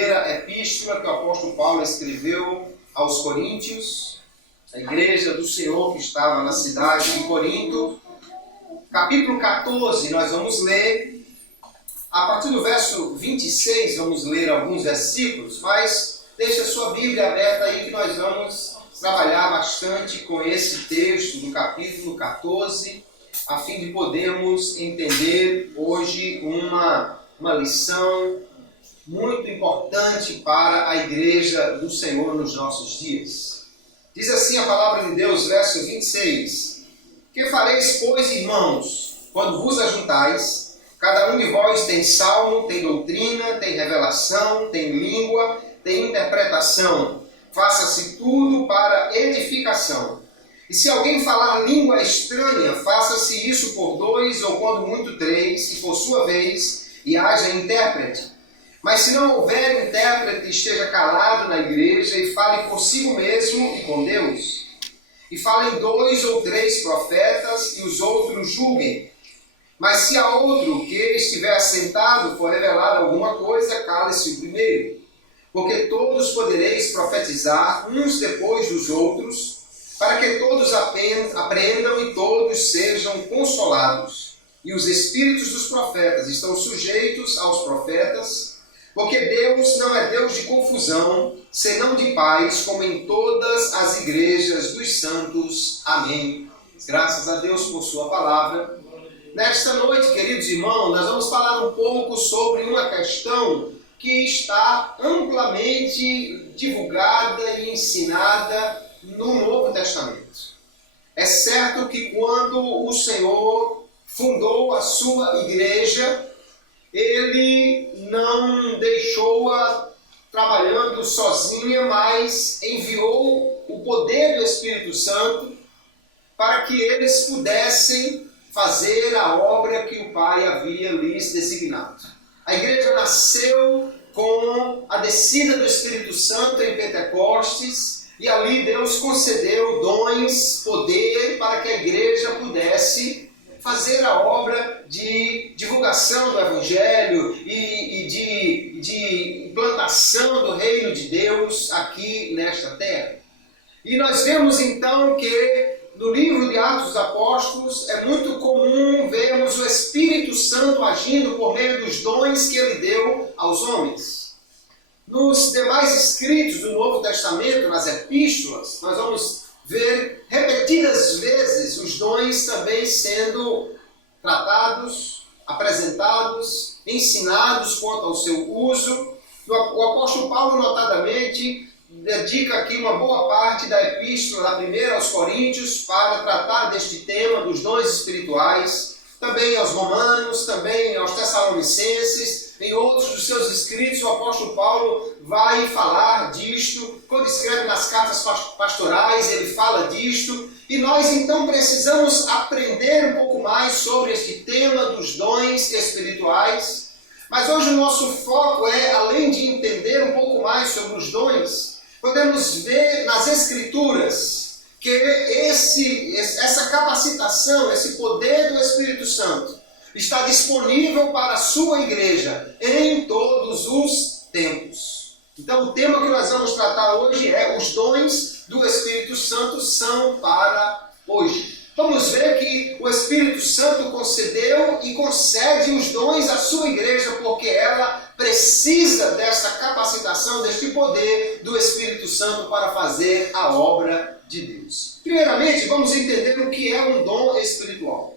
primeira epístola que o apóstolo Paulo escreveu aos Coríntios, a igreja do Senhor que estava na cidade de Corinto. Capítulo 14, nós vamos ler, a partir do verso 26, vamos ler alguns versículos, mas deixe a sua Bíblia aberta aí que nós vamos trabalhar bastante com esse texto do capítulo 14, a fim de podermos entender hoje uma lição muito importante para a igreja do Senhor nos nossos dias. Diz assim a palavra de Deus, verso 26. Que fareis, pois, irmãos, quando vos ajuntais? Cada um de vós tem salmo, tem doutrina, tem revelação, tem língua, tem interpretação. Faça-se tudo para edificação. E se alguém falar língua estranha, faça-se isso por 2 ou quando muito 3, e por sua vez, e haja intérprete. Mas se não houver intérprete, esteja calado na igreja e fale consigo mesmo e com Deus. E falem 2 ou 3 profetas e os outros julguem. Mas se a outro que estiver assentado for revelado alguma coisa, cale-se o primeiro. Porque todos podereis profetizar uns depois dos outros, para que todos aprendam e todos sejam consolados. E os espíritos dos profetas estão sujeitos aos profetas, porque Deus não é Deus de confusão, senão de paz, como em todas as igrejas dos santos. Amém. Graças a Deus por sua palavra. Nesta noite, queridos irmãos, nós vamos falar um pouco sobre uma questão que está amplamente divulgada e ensinada no Novo Testamento. É certo que quando o Senhor fundou a sua igreja, Ele não deixou-a trabalhando sozinha, mas enviou o poder do Espírito Santo para que eles pudessem fazer a obra que o Pai havia lhes designado. A igreja nasceu com a descida do Espírito Santo em Pentecostes, e ali Deus concedeu dons, poder, para que a igreja pudesse fazer a obra de divulgação do Evangelho e de implantação do reino de Deus aqui nesta terra. E nós vemos então que no livro de Atos dos Apóstolos é muito comum vermos o Espírito Santo agindo por meio dos dons que Ele deu aos homens. Nos demais escritos do Novo Testamento, nas epístolas, nós vamos ver repetidas vezes os dons também sendo tratados, apresentados, ensinados quanto ao seu uso. O apóstolo Paulo, notadamente, dedica aqui uma boa parte da epístola, da primeira aos Coríntios, para tratar deste tema dos dons espirituais, também aos Romanos, também aos Tessalonicenses. Em outros dos seus escritos, o apóstolo Paulo vai falar disto. Quando escreve nas cartas pastorais, ele fala disto. E nós então precisamos aprender um pouco mais sobre este tema dos dons espirituais. Mas hoje o nosso foco é, além de entender um pouco mais sobre os dons, podemos ver nas Escrituras que essa capacitação, esse poder do Espírito Santo está disponível para a sua igreja em todos os tempos. Então o tema que nós vamos tratar hoje é os dons do Espírito Santo são para hoje. Vamos ver que o Espírito Santo concedeu e concede os dons à sua igreja porque ela precisa dessa capacitação, deste poder do Espírito Santo para fazer a obra de Deus. Primeiramente, vamos entender o que é um dom espiritual.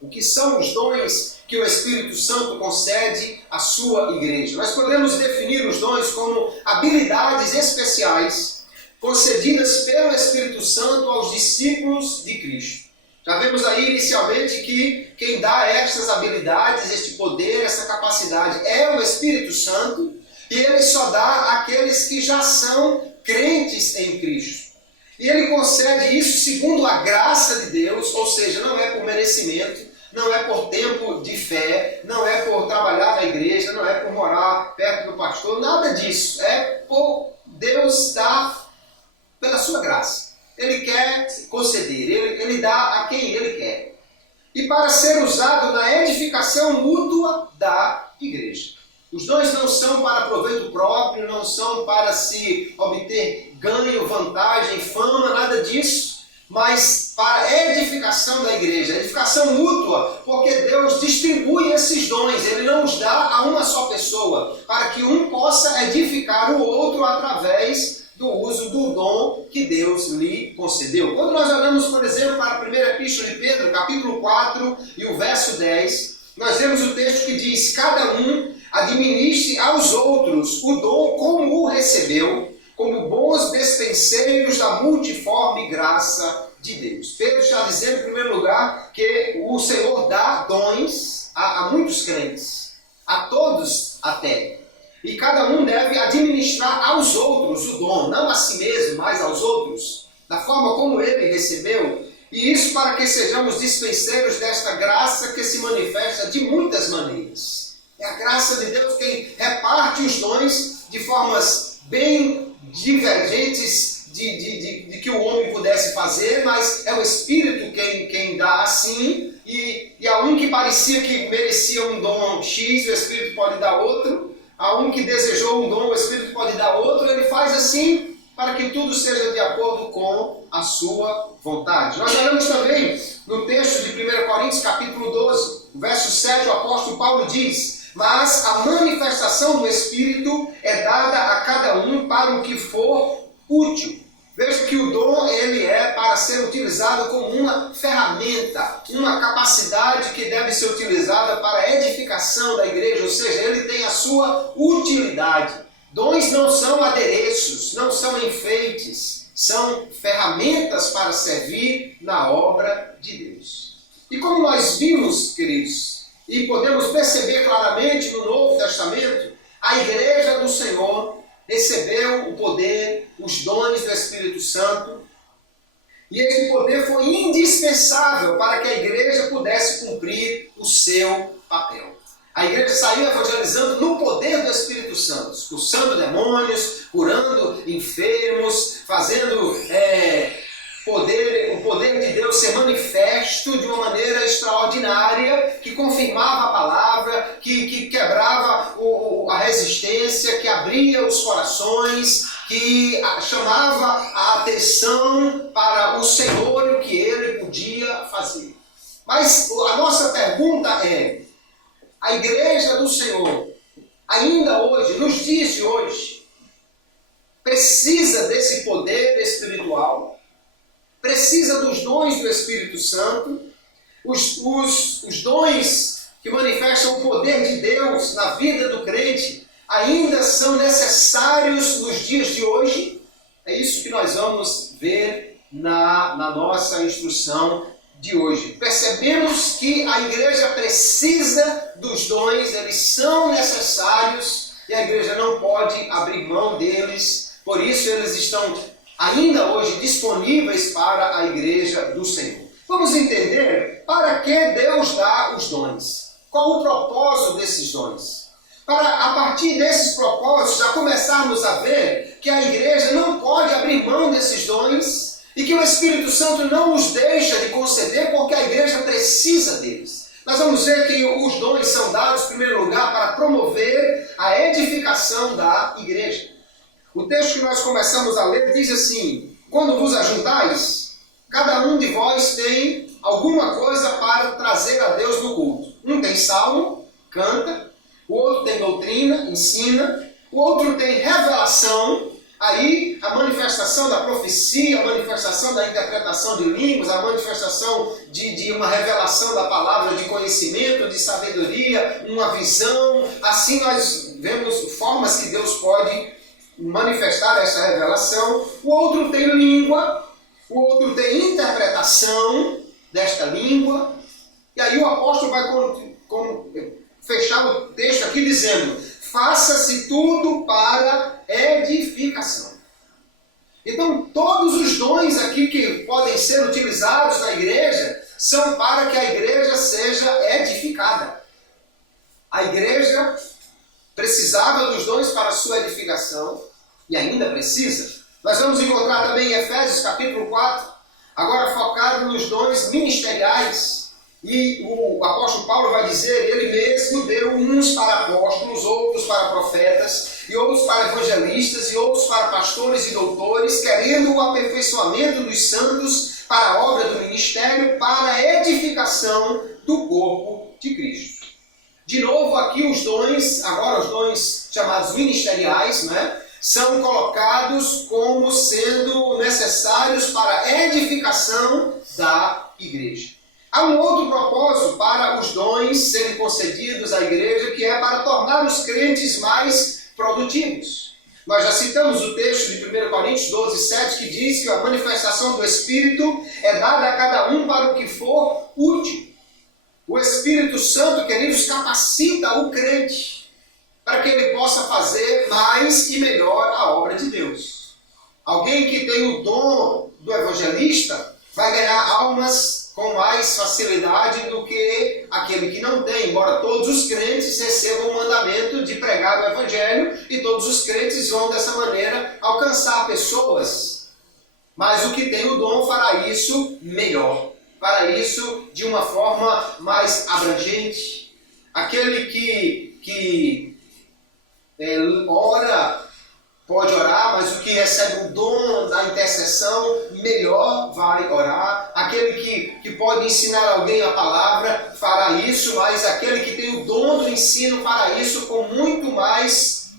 O que são os dons que o Espírito Santo concede à sua igreja? Nós podemos definir os dons como habilidades especiais concedidas pelo Espírito Santo aos discípulos de Cristo. Já vemos aí inicialmente que quem dá estas habilidades, este poder, essa capacidade é o Espírito Santo, e ele só dá àqueles que já são crentes em Cristo. E ele concede isso segundo a graça de Deus, ou seja, não é por merecimento, não é por tempo de fé, não é por trabalhar na igreja, não é por morar perto do pastor, nada disso. É por Deus dar pela sua graça. Ele quer conceder, ele dá a quem ele quer. E para ser usado na edificação mútua da igreja. Os dons não são para proveito próprio, não são para se obter ganho, vantagem, fama, nada disso, mas para a edificação da igreja, edificação mútua, porque Deus distribui esses dons, Ele não os dá a uma só pessoa, para que um possa edificar o outro através do uso do dom que Deus lhe concedeu. Quando nós olhamos, por exemplo, para a primeira epístola de Pedro, capítulo 4 e o verso 10, nós vemos o texto que diz: cada um administre aos outros o dom como o recebeu, como bons despenseiros da multiforme graça de Deus. Pedro está dizendo, em primeiro lugar, que o Senhor dá dons a muitos crentes, a todos até. E cada um deve administrar aos outros o dom, não a si mesmo, mas aos outros, da forma como ele recebeu. E isso para que sejamos dispenseiros desta graça que se manifesta de muitas maneiras. É a graça de Deus quem reparte os dons de formas bem divergentes de que o homem pudesse fazer, mas é o Espírito quem dá assim, e a um que parecia que merecia um dom X, o Espírito pode dar outro, a um que desejou um dom, o Espírito pode dar outro, ele faz assim para que tudo seja de acordo com a sua vontade. Nós olhamos também no texto de 1 Coríntios, capítulo 12, verso 7, o apóstolo Paulo diz: mas a manifestação do Espírito é dada a cada um para o que for útil. Veja que o dom ele é para ser utilizado como uma ferramenta, uma capacidade que deve ser utilizada para a edificação da igreja, ou seja, ele tem a sua utilidade. Dons não são adereços, não são enfeites, são ferramentas para servir na obra de Deus. E como nós vimos, queridos, e podemos perceber claramente no Novo Testamento, a igreja do Senhor recebeu o poder, os dons do Espírito Santo, e esse poder foi indispensável para que a igreja pudesse cumprir o seu papel. A igreja saiu evangelizando no poder do Espírito Santo, expulsando demônios, curando enfermos, fazendo o poder de Deus ser manifesto de uma maneira extraordinária, que confirmava a palavra, que quebrava a resistência, que abria os corações, que chamava a atenção para o Senhor e o que Ele podia fazer. Mas a nossa pergunta é: a igreja do Senhor, ainda hoje, nos dias de hoje, precisa desse poder espiritual? Precisa dos dons do Espírito Santo? Os dons que manifestam o poder de Deus na vida do crente ainda são necessários nos dias de hoje? É isso que nós vamos ver na nossa instrução de hoje. Percebemos que a igreja precisa dos dons, eles são necessários e a igreja não pode abrir mão deles, por isso eles estão ainda hoje disponíveis para a igreja do Senhor. Vamos entender para que Deus dá os dons. Qual o propósito desses dons? Para, a partir desses propósitos, já começarmos a ver que a igreja não pode abrir mão desses dons e que o Espírito Santo não os deixa de conceder porque a igreja precisa deles. Nós vamos ver que os dons são dados, em primeiro lugar, para promover a edificação da igreja. O texto que nós começamos a ler diz assim: quando vos ajuntais, cada um de vós tem alguma coisa para trazer a Deus no culto. Um tem salmo, canta, o outro tem doutrina, ensina, o outro tem revelação, aí a manifestação da profecia, a manifestação da interpretação de línguas, a manifestação de uma revelação da palavra, de conhecimento, de sabedoria, uma visão. Assim nós vemos formas que Deus pode manifestar essa revelação. O outro tem língua, o outro tem interpretação desta língua. E aí o apóstolo vai fechar o texto aqui dizendo: faça-se tudo para edificação. Então todos os dons aqui que podem ser utilizados na igreja são para que a igreja seja edificada. A igreja precisava dos dons para a sua edificação e ainda precisa. Nós vamos encontrar também em Efésios capítulo 4, agora focado nos dons ministeriais. E o apóstolo Paulo vai dizer: ele mesmo deu uns para apóstolos, outros para profetas, e outros para evangelistas, e outros para pastores e doutores, querendo o aperfeiçoamento dos santos para a obra do ministério, para a edificação do corpo de Cristo. De novo, aqui os dons, agora os dons chamados ministeriais, são colocados como sendo necessários para a edificação da igreja. Há um outro propósito para os dons serem concedidos à igreja, que é para tornar os crentes mais produtivos. Nós já citamos o texto de 1 Coríntios 12, 7, que diz que a manifestação do Espírito é dada a cada um para o que for útil. O Espírito Santo, queridos, capacita o crente para que ele possa fazer mais e melhor a obra de Deus. Alguém que tem o dom do evangelista vai ganhar almas com mais facilidade do que aquele que não tem, embora todos os crentes recebam o mandamento de pregar o evangelho e todos os crentes vão dessa maneira alcançar pessoas. Mas o que tem o dom fará isso melhor, fará isso de uma forma mais abrangente. Aquele que ora, pode orar, mas o que recebe o dom da intercessão, melhor vai orar. Aquele que pode ensinar alguém a palavra, fará isso, mas aquele que tem o dom do ensino, fará isso com muito mais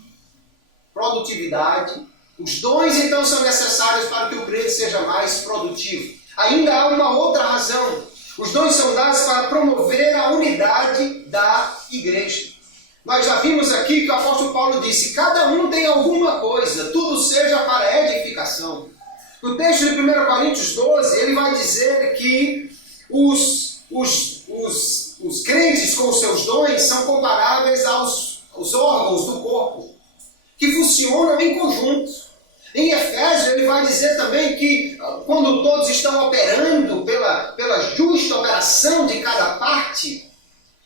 produtividade. Os dons, então, são necessários para que o crente seja mais produtivo. Ainda há uma outra razão. Os dons são dados para promover a unidade da igreja. Nós já vimos aqui que o apóstolo Paulo disse: cada um tem alguma coisa, tudo seja para edificação. No texto de 1 Coríntios 12, ele vai dizer que os crentes com os seus dons são comparáveis aos órgãos do corpo, que funcionam em conjunto. Em Efésios, ele vai dizer também que quando todos estão operando pela justa operação de cada parte,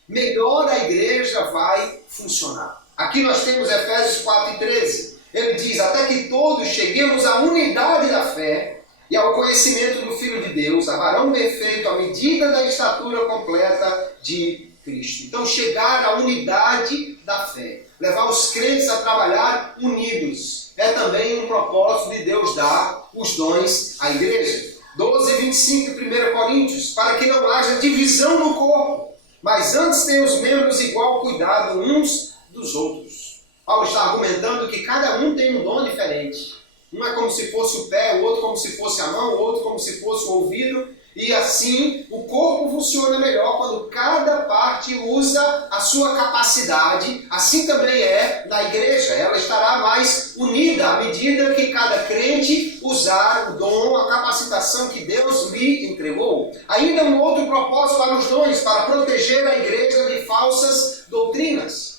melhor a igreja vai funcionar. Aqui nós temos Efésios 4:13. Ele diz: até que todos cheguemos à unidade da fé e ao conhecimento do Filho de Deus, a varão perfeito, à medida da estatura completa de Cristo. Então, chegar à unidade da fé, levar os crentes a trabalhar unidos, é também um propósito de Deus dar os dons à igreja. 12:25 de 1 Coríntios, para que não haja divisão no corpo, mas antes tenham os membros igual cuidado uns dos outros. Paulo está argumentando que cada um tem um dom diferente. Um é como se fosse o pé, o outro como se fosse a mão, o outro como se fosse o ouvido. E assim o corpo funciona melhor quando cada parte usa a sua capacidade. Assim também é na igreja. Ela estará mais unida à medida que cada crente usar o dom, a capacitação que Deus lhe entregou. Ainda um outro propósito para os dons, para proteger a igreja de falsas doutrinas.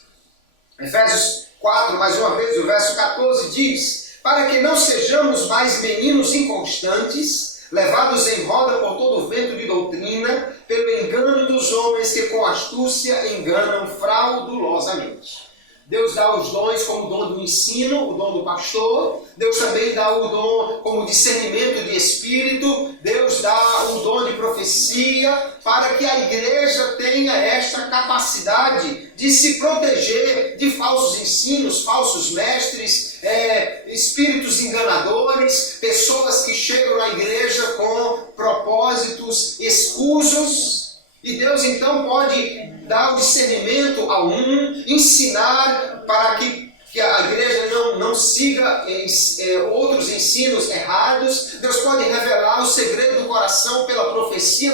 Efésios 4, mais uma vez, o verso 14 diz: para que não sejamos mais meninos inconstantes, levados em roda por todo o vento de doutrina, pelo engano dos homens que com astúcia enganam fraudulosamente. Deus dá os dons como o dom do ensino, o dom do pastor. Deus também dá o dom como discernimento de espírito. Deus dá o dom de profecia, para que a igreja tenha esta capacidade de se proteger de falsos ensinos, falsos mestres, espíritos enganadores, pessoas que chegam na igreja com propósitos escusos. E Deus então pode dar o discernimento a um, ensinar para que a igreja não siga outros ensinos errados. Deus pode revelar o segredo do coração pela profecia,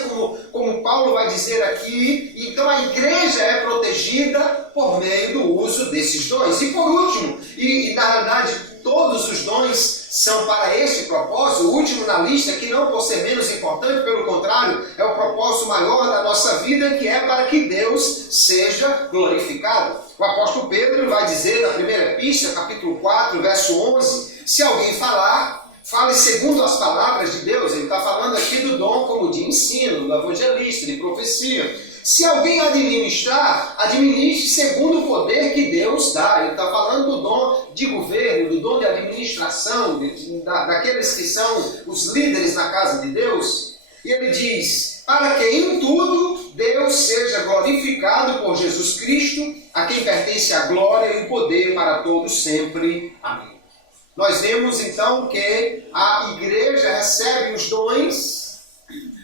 como Paulo vai dizer aqui. Então a igreja é protegida por meio do uso desses dons. E por último, e na realidade todos os dons são para este propósito, o último na lista, que não por ser menos importante, pelo contrário, é o propósito maior da nossa vida, que é para que Deus seja glorificado. O apóstolo Pedro vai dizer na primeira epístola, capítulo 4, verso 11, se alguém falar, fale segundo as palavras de Deus. Ele está falando aqui do dom como de ensino, do evangelista, de profecia. Se alguém administrar, administre segundo o poder que Deus dá. Ele está falando do dom de governo, do dom de administração, daqueles que são os líderes na casa de Deus. E ele diz: para que em tudo Deus seja glorificado por Jesus Cristo, a quem pertence a glória e o poder para todos sempre. Amém. Nós vemos então que a igreja recebe os dons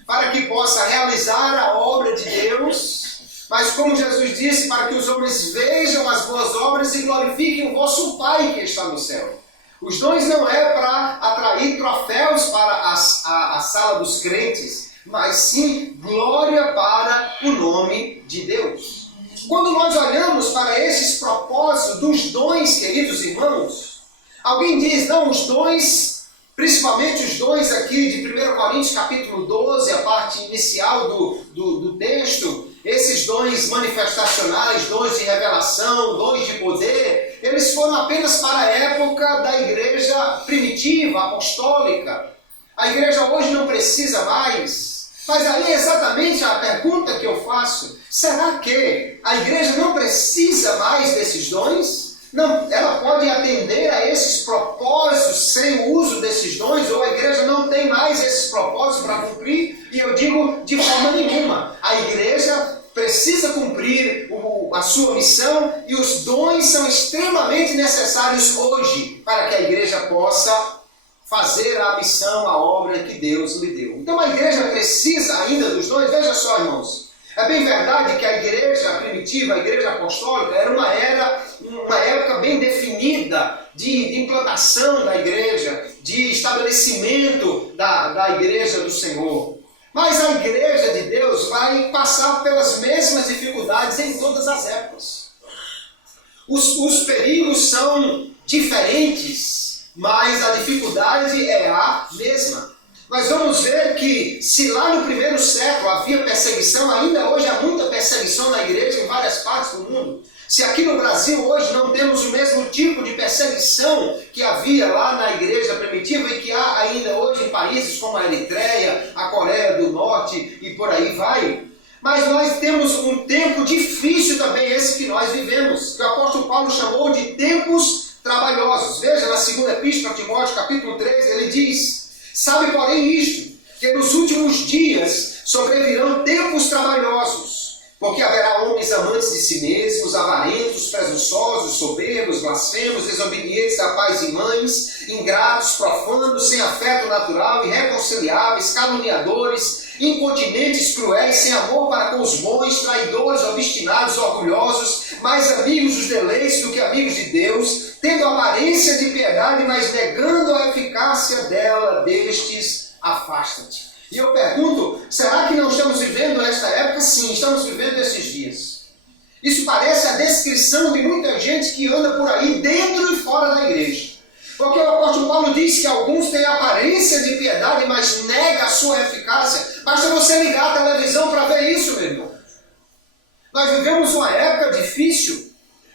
para que possa realizar a obra de Deus, mas como Jesus disse, para que os homens vejam as boas obras e glorifiquem o vosso Pai que está no céu. Os dons não é para atrair troféus para a sala dos crentes, mas sim glória para o nome de Deus. Quando nós olhamos para esses propósitos dos dons, queridos irmãos, alguém diz, não, os dons, principalmente os dons aqui de 1 Coríntios capítulo 12, a parte inicial do texto, esses dons manifestacionais, dons de revelação, dons de poder, eles foram apenas para a época da igreja primitiva, apostólica. A igreja hoje não precisa mais. Mas aí é exatamente a pergunta que eu faço. Será que a igreja não precisa mais desses dons? Não, ela pode atender a esses propósitos sem o uso desses dons? Ou a igreja não tem mais esses propósitos para cumprir? E eu digo de forma nenhuma. A igreja precisa cumprir a sua missão e os dons são extremamente necessários hoje para que a igreja possa fazer a missão, a obra que Deus lhe deu. Então a igreja precisa ainda dos dons. Veja só, irmãos, é bem verdade que a igreja primitiva, a igreja apostólica, era uma época bem definida de implantação da igreja, de estabelecimento da igreja do Senhor. Mas a igreja de Deus vai passar pelas mesmas dificuldades em todas as épocas. Os perigos são diferentes, mas a dificuldade é a mesma. Nós vamos ver que se lá no primeiro século havia perseguição, ainda hoje há muita perseguição na igreja em várias partes do mundo. Se aqui no Brasil hoje não temos o mesmo tipo de perseguição que havia lá na igreja primitiva e que há ainda hoje em países como a Eritreia, a Coreia do Norte e por aí vai. Mas nós temos um tempo difícil também, esse que nós vivemos, que o apóstolo Paulo chamou de tempos trabalhosos. Veja, na segunda epístola a Timóteo, capítulo 3, ele diz: sabe, porém, isto, que nos últimos dias sobrevirão tempos trabalhosos, porque haverá homens amantes de si mesmos, avarentos, presunçosos, soberbos, blasfemos, desobedientes a pais e mães, ingratos, profanos, sem afeto natural, irreconciliáveis, caluniadores, incontinentes, cruéis, sem amor para com os bons, traidores, obstinados, orgulhosos, mais amigos dos deleites do que amigos de Deus, tendo aparência de piedade, mas negando a eficácia dela, destes afasta-te. E eu pergunto, será que não estamos vivendo esta época? Sim, estamos vivendo esses dias. Isso parece a descrição de muita gente que anda por aí dentro e fora da igreja. Porque o apóstolo Paulo diz que alguns têm aparência de piedade, mas nega a sua eficácia. Basta você ligar a televisão para ver isso, meu irmão. Nós vivemos uma época difícil,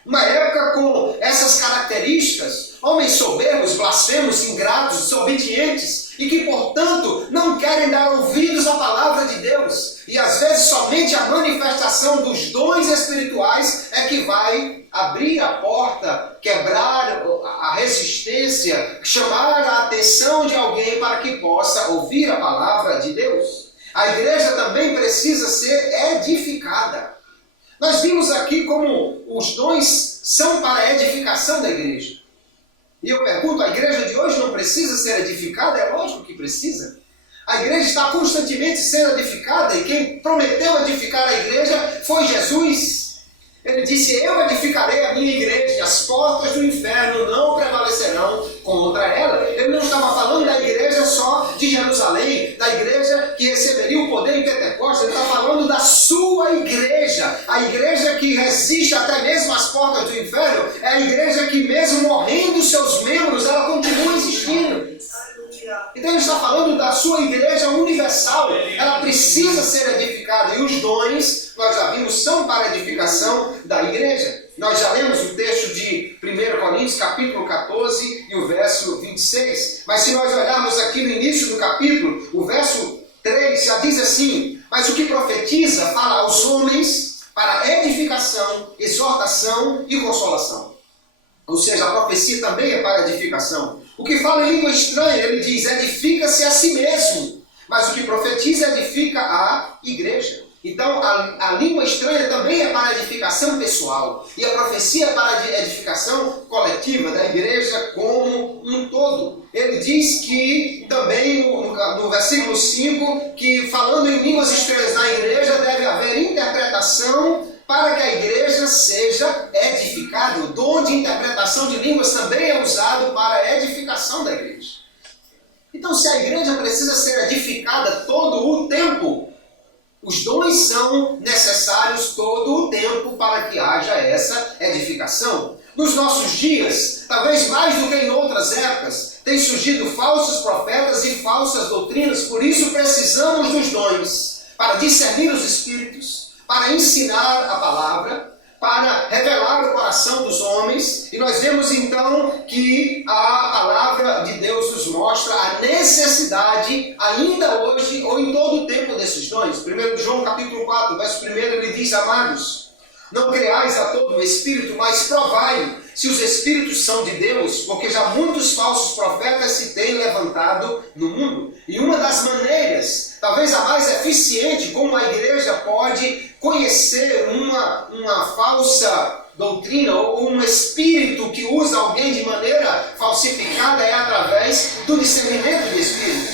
uma época com essas características, homens soberbos, blasfemos, ingratos, desobedientes, e que, portanto, não querem dar ouvidos à palavra de Deus. E às vezes somente a manifestação dos dons espirituais é que vai abrir a porta, quebrar a resistência, chamar a atenção de alguém para que possa ouvir a palavra de Deus. A igreja também precisa ser edificada. Nós vimos aqui como os dons são para a edificação da igreja. E eu pergunto, a igreja de hoje não precisa ser edificada? É lógico que precisa. A igreja está constantemente sendo edificada e quem prometeu edificar a igreja foi Jesus. Ele disse, eu edificarei a minha igreja e as portas do inferno não prevalecerão contra ela. Ele não estava falando da igreja só de Jerusalém, da igreja que receberia o poder em Pentecostes. Ele está falando da sua igreja. A igreja que resiste até mesmo às portas do inferno é a igreja que mesmo morrendo seus membros, ela continua existindo. Então ele está falando da sua igreja universal. Ela precisa ser edificada. E os dons, nós já vimos, são para a edificação da igreja. Nós já lemos o texto de 1 Coríntios, capítulo 14 e o verso 26. Mas se nós olharmos aqui no início do capítulo, o verso 3 já diz assim: mas o que profetiza fala aos homens para edificação, exortação e consolação. Ou seja, a profecia também é para edificação. O que fala em língua estranha, ele diz, edifica-se a si mesmo. Mas o que profetiza, edifica a igreja. Então, a língua estranha também é para edificação pessoal. E a profecia é para a edificação coletiva da igreja como um todo. Ele diz que, também no versículo 5, que falando em línguas estranhas na igreja deve haver interpretação para que a igreja seja edificada. O dom de interpretação de línguas também é usado para a edificação da igreja. Então, se a igreja precisa ser edificada todo o tempo, os dons são necessários todo o tempo para que haja essa edificação. Nos nossos dias, talvez mais do que em outras épocas, têm surgido falsos profetas e falsas doutrinas, por isso precisamos dos dons para discernir os espíritos, para ensinar a palavra, para revelar o coração dos homens. E nós vemos então que a palavra de Deus nos mostra a necessidade, ainda hoje ou em todo o tempo, desses dons. 1 João capítulo 4, verso 1, ele diz: amados, não creais a todo o Espírito, mas provai se os Espíritos são de Deus, porque já muitos falsos profetas se têm levantado no mundo. E uma das maneiras, talvez a mais eficiente, como a igreja pode conhecer uma falsa doutrina ou um espírito que usa alguém de maneira falsificada é através do discernimento de espírito,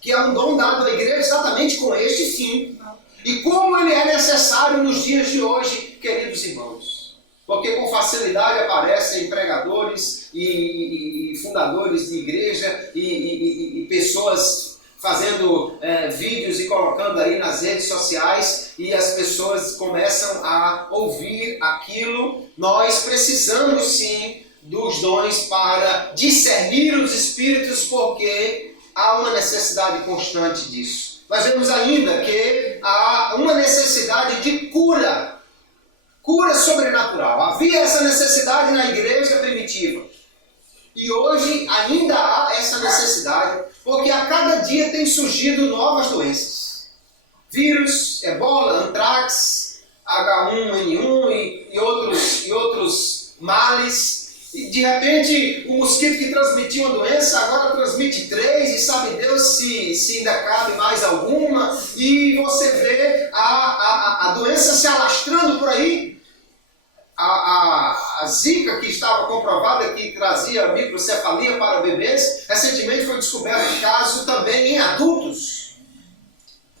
que é um dom dado à igreja exatamente com este fim. E como ele é necessário nos dias de hoje, queridos irmãos. Porque com facilidade aparecem pregadores e fundadores de igreja e pessoas fazendo vídeos e colocando aí nas redes sociais, e as pessoas começam a ouvir aquilo. Nós precisamos sim dos dons para discernir os espíritos, porque há uma necessidade constante disso. Nós vemos ainda que há uma necessidade de cura sobrenatural. Havia essa necessidade na igreja primitiva. E hoje ainda há essa necessidade, porque a cada dia tem surgido novas doenças. Vírus, ebola, antrax, H1N1 e outros males. E de repente, o mosquito que transmitia uma doença agora transmite 3, e sabe Deus se ainda cabe mais alguma. E você vê a doença se alastrando por aí. A Zika, que estava comprovada que trazia microcefalia para bebês, recentemente foi descoberto caso também em adultos.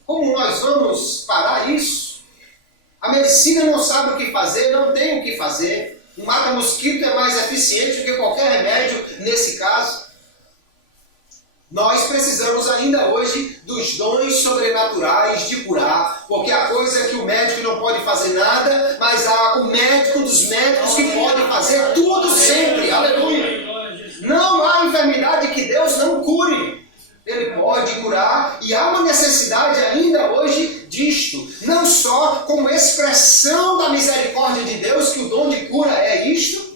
Como nós vamos parar isso? A medicina não sabe o que fazer, não tem o que fazer. O mata-mosquito é mais eficiente do que qualquer remédio nesse caso. Nós precisamos ainda hoje dos dons sobrenaturais de curar, porque a coisa é que o médico não pode fazer nada, mas há o médico dos médicos que pode fazer tudo sempre. Aleluia! Não há enfermidade que Deus não cure. Ele pode curar, e há uma necessidade ainda hoje disto, não só como expressão da misericórdia de Deus, que o dom de cura é isto,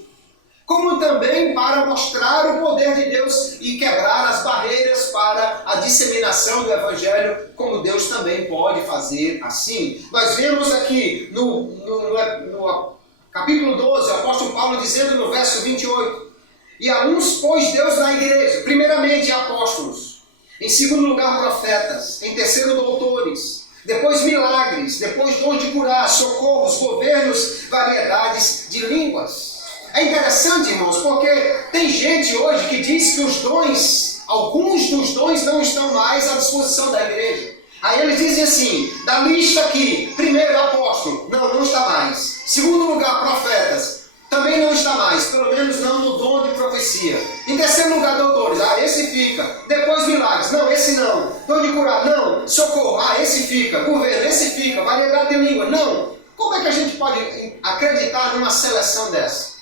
como também para mostrar o poder de Deus e quebrar as barreiras para a disseminação do Evangelho, como Deus também pode fazer assim. Nós vemos aqui no capítulo 12, o apóstolo Paulo dizendo no verso 28, e a uns pôs Deus na igreja, primeiramente apóstolos, em segundo lugar profetas, em terceiro doutores, depois milagres, depois dons de curar, socorros, governos, variedades de línguas. É interessante, irmãos, porque tem gente hoje que diz que os dons, alguns dos dons não estão mais à disposição da igreja. Aí eles dizem assim, da lista aqui, primeiro apóstolo, não está mais. Segundo lugar, profetas, também não está mais, pelo menos não no dom de profecia. Em terceiro lugar, doutores, esse fica. Depois milagres, não, esse não. Dom de curar, não. Socorro, esse fica. Governo, esse fica. Variedade de língua, não. Como é que a gente pode acreditar numa seleção dessa?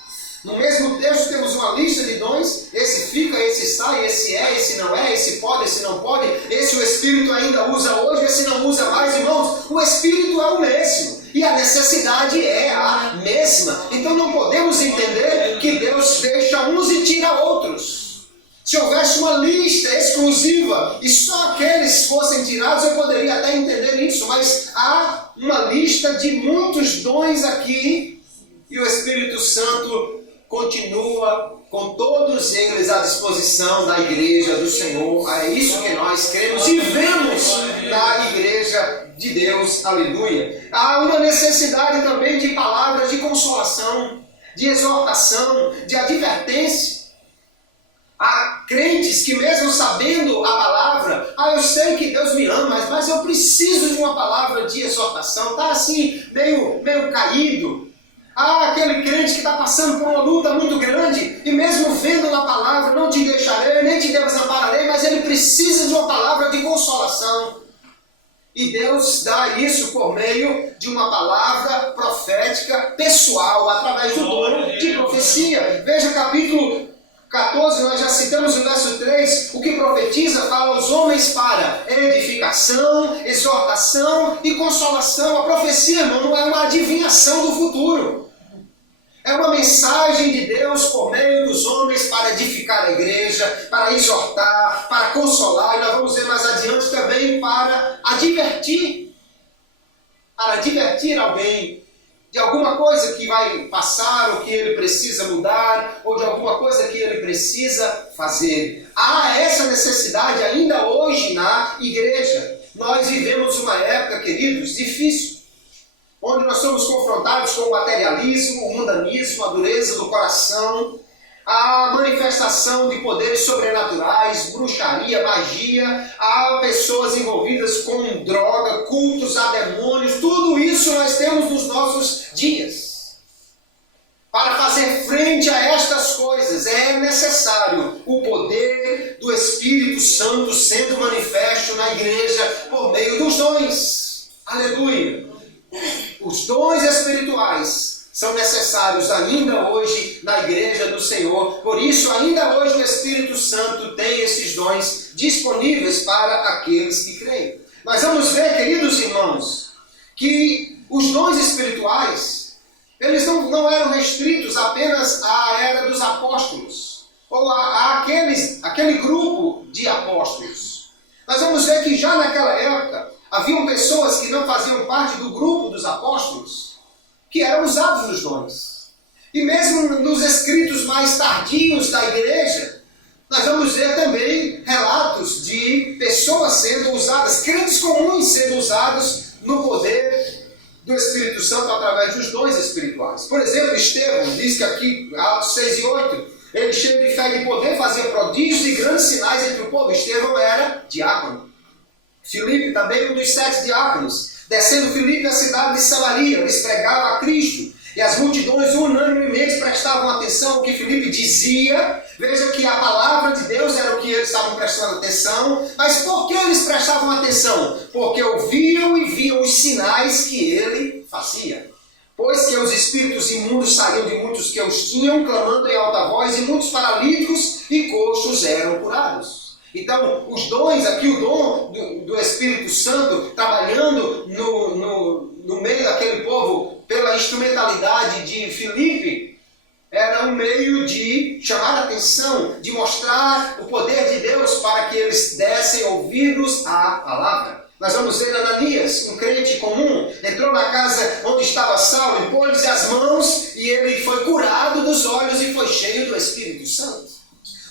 No mesmo texto temos uma lista de dons, esse fica, esse sai, esse não é, esse pode, esse não pode, esse o Espírito ainda usa hoje, esse não usa mais, irmãos. O Espírito é o mesmo e a necessidade é a mesma. Então não podemos entender que Deus deixa uns e tira outros. Se houvesse uma lista exclusiva e só aqueles fossem tirados, eu poderia até entender isso, mas há uma lista de muitos dons aqui e o Espírito Santo continua com todos eles à disposição da igreja do Senhor. É isso que nós cremos e vemos na igreja de Deus. Aleluia. Há uma necessidade também de palavras de consolação, de exortação, de advertência. Há crentes que mesmo sabendo a palavra, eu sei que Deus me ama, mas eu preciso de uma palavra de exortação. Está assim, meio caído. Aquele crente que está passando por uma luta muito grande, e mesmo vendo na palavra, não te deixarei, nem te desampararei, mas ele precisa de uma palavra de consolação. E Deus dá isso por meio de uma palavra profética pessoal, através do dom de profecia. Veja capítulo 14, nós já citamos o verso 3, o que profetiza fala aos homens para edificação, exortação e consolação. A profecia, irmão, não é uma adivinhação do futuro. É uma mensagem de Deus por meio dos homens para edificar a igreja, para exortar, para consolar, e nós vamos ver mais adiante também para advertir alguém de alguma coisa que vai passar, ou que ele precisa mudar, ou de alguma coisa que ele precisa fazer. Há essa necessidade ainda hoje na igreja. Nós vivemos uma época, queridos, difícil, onde nós somos confrontados com o materialismo, o mundanismo, a dureza do coração, a manifestação de poderes sobrenaturais, bruxaria, magia, há pessoas envolvidas com droga, cultos a demônios, tudo isso nós temos nos nossos dias. Para fazer frente a estas coisas é necessário o poder do Espírito Santo sendo manifesto na igreja por meio dos dons. Aleluia! Os dons espirituais são necessários ainda hoje na igreja do Senhor. Por isso, ainda hoje o Espírito Santo tem esses dons disponíveis para aqueles que creem. Nós vamos ver, queridos irmãos, que os dons espirituais, eles não eram restritos apenas à era dos apóstolos, ou aquele grupo de apóstolos. Nós vamos ver que já naquela época, haviam pessoas que não faziam parte do grupo dos apóstolos, que eram usados nos dons. E mesmo nos escritos mais tardios da igreja, nós vamos ver também relatos de pessoas sendo usadas, crentes comuns sendo usados no poder do Espírito Santo através dos dons espirituais. Por exemplo, Estevão diz que aqui, Atos 6 e 8, ele cheio de fé e de poder fazia prodígios e grandes sinais entre o povo. Estevão era diácono. Filipe também, um dos 7 diáconos. Descendo Filipe à cidade de Samaria, lhes pregava a Cristo. E as multidões unanimemente prestavam atenção ao que Filipe dizia. Veja que a palavra de Deus era o que eles estavam prestando atenção. Mas por que eles prestavam atenção? Porque ouviam e viam os sinais que ele fazia. Pois que os espíritos imundos saíam de muitos que os tinham, clamando em alta voz, e muitos paralíticos e coxos eram curados. Então, os dons, aqui o dom do Espírito Santo trabalhando no meio daquele povo pela instrumentalidade de Filipe, era um meio de chamar a atenção, de mostrar o poder de Deus para que eles dessem ouvidos à palavra. Nós vamos ver Ananias, um crente comum, entrou na casa onde estava Saulo, impôs-lhe as mãos e ele foi curado dos olhos e foi cheio do Espírito Santo.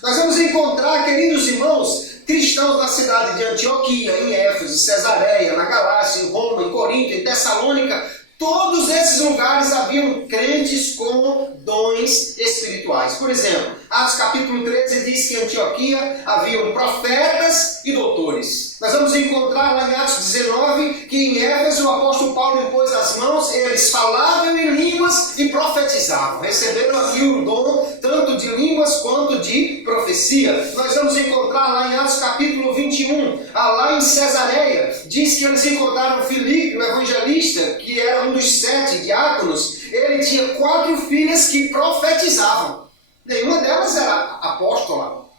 Nós vamos encontrar, queridos irmãos, cristãos na cidade de Antioquia, em Éfeso, Cesareia, na Galácia, em Roma, em Corinto, em Tessalônica. Todos esses lugares haviam crentes com dons espirituais. Por exemplo, Atos capítulo 13 diz que em Antioquia haviam profetas e doutores. Nós vamos encontrar lá em Atos 19 que em Éfeso o apóstolo Paulo impôs as mãos, eles falavam em línguas e profetizavam. Receberam aqui o dom tanto de línguas quanto de profecia. Nós vamos encontrar lá em Atos capítulo 21, lá em Cesareia, diz que eles encontraram Filipe, o evangelista, que era um dos 7 diáconos. Ele tinha 4 filhas que profetizavam. Nenhuma delas era apóstola,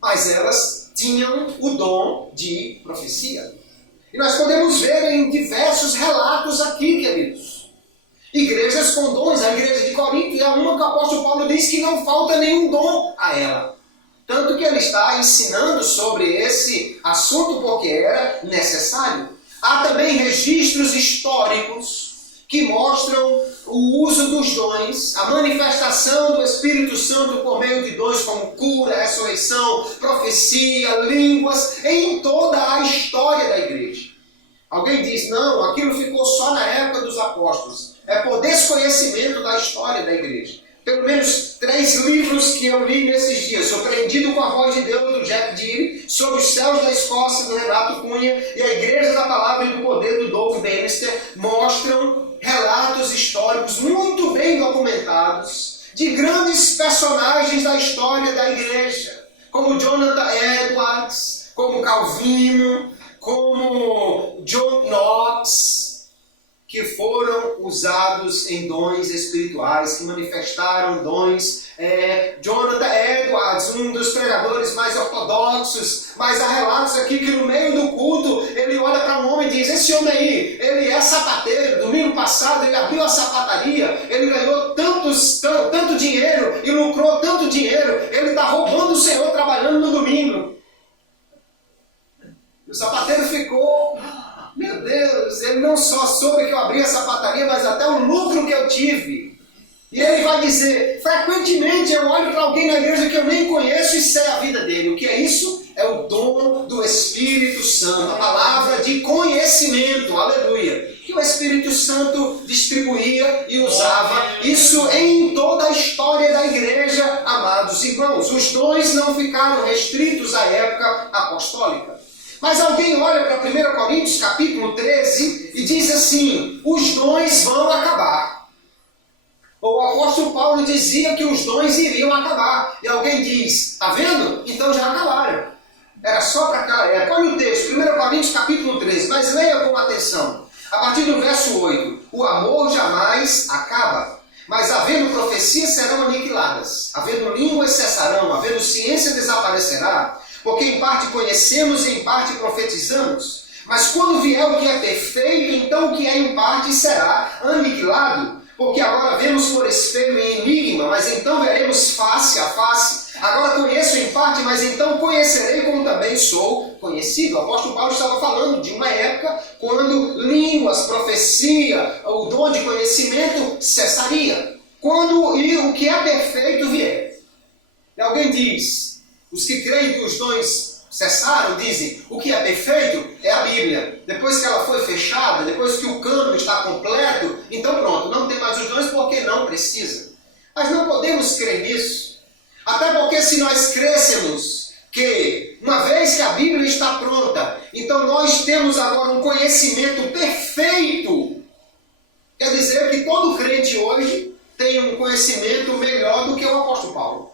mas elas tinham o dom de profecia. E nós podemos ver em diversos relatos aqui, queridos, igrejas com dons. A igreja de Corinto é uma que o apóstolo Paulo diz que não falta nenhum dom a ela. Tanto que ele está ensinando sobre esse assunto porque era necessário. Há também registros históricos que mostram o uso dos dons, a manifestação do Espírito Santo por meio de dons como cura, ressurreição, profecia, línguas, em toda a história da igreja. Alguém diz, não, aquilo ficou só na época dos apóstolos. É por desconhecimento da história da igreja. Pelo menos 3 livros que eu li nesses dias. Surpreendido com a Voz de Deus, do Jack Deere, Sobre os Céus da Escócia, do Renato Cunha, e a Igreja da Palavra e do Poder, do Doug Bannister, mostram relatos históricos muito bem documentados de grandes personagens da história da igreja, como Jonathan Edwards, como Calvino, como John Knox, que foram usados em dons espirituais, que manifestaram dons. Jonathan Edwards, um dos pregadores mais ortodoxos, mas há relatos aqui que no meio do culto, ele olha para um homem e diz, esse homem aí, ele é sapateiro, domingo passado ele abriu a sapataria, ele ganhou tanto dinheiro e lucrou tanto dinheiro, ele está roubando o Senhor trabalhando no domingo. E o sapateiro ficou... Meu Deus, ele não só soube que eu abri a sapataria, mas até o lucro que eu tive. E ele vai dizer, frequentemente eu olho para alguém na igreja que eu nem conheço e sei a vida dele. O que é isso? É o dom do Espírito Santo, a palavra de conhecimento, aleluia, que o Espírito Santo distribuía e usava. Isso em toda a história da igreja, amados irmãos. Os dons não ficaram restritos à época apostólica. Mas alguém olha para 1 Coríntios capítulo 13 e diz assim, os dons vão acabar. O apóstolo Paulo dizia que os dons iriam acabar. E alguém diz, está vendo? Então já acabaram. Era só para aquela época. Olha o texto, 1 Coríntios capítulo 13, mas leia com atenção. A partir do verso 8, o amor jamais acaba. Mas havendo profecias serão aniquiladas, havendo línguas cessarão, havendo ciência desaparecerá. Porque em parte conhecemos e em parte profetizamos. Mas quando vier o que é perfeito, então o que é em parte será aniquilado. Porque agora vemos por espelho em enigma, mas então veremos face a face. Agora conheço em parte, mas então conhecerei como também sou conhecido. O apóstolo Paulo estava falando de uma época quando línguas, profecia, o dom de conhecimento cessaria. Quando o que é perfeito vier. E alguém diz... Os que creem que os dons cessaram dizem, o que é perfeito é a Bíblia. Depois que ela foi fechada, depois que o cânon está completo, então pronto, não tem mais os dons porque não precisa. Mas não podemos crer nisso. Até porque se nós crêssemos que, uma vez que a Bíblia está pronta, então nós temos agora um conhecimento perfeito. Quer dizer que todo crente hoje tem um conhecimento melhor do que o apóstolo Paulo.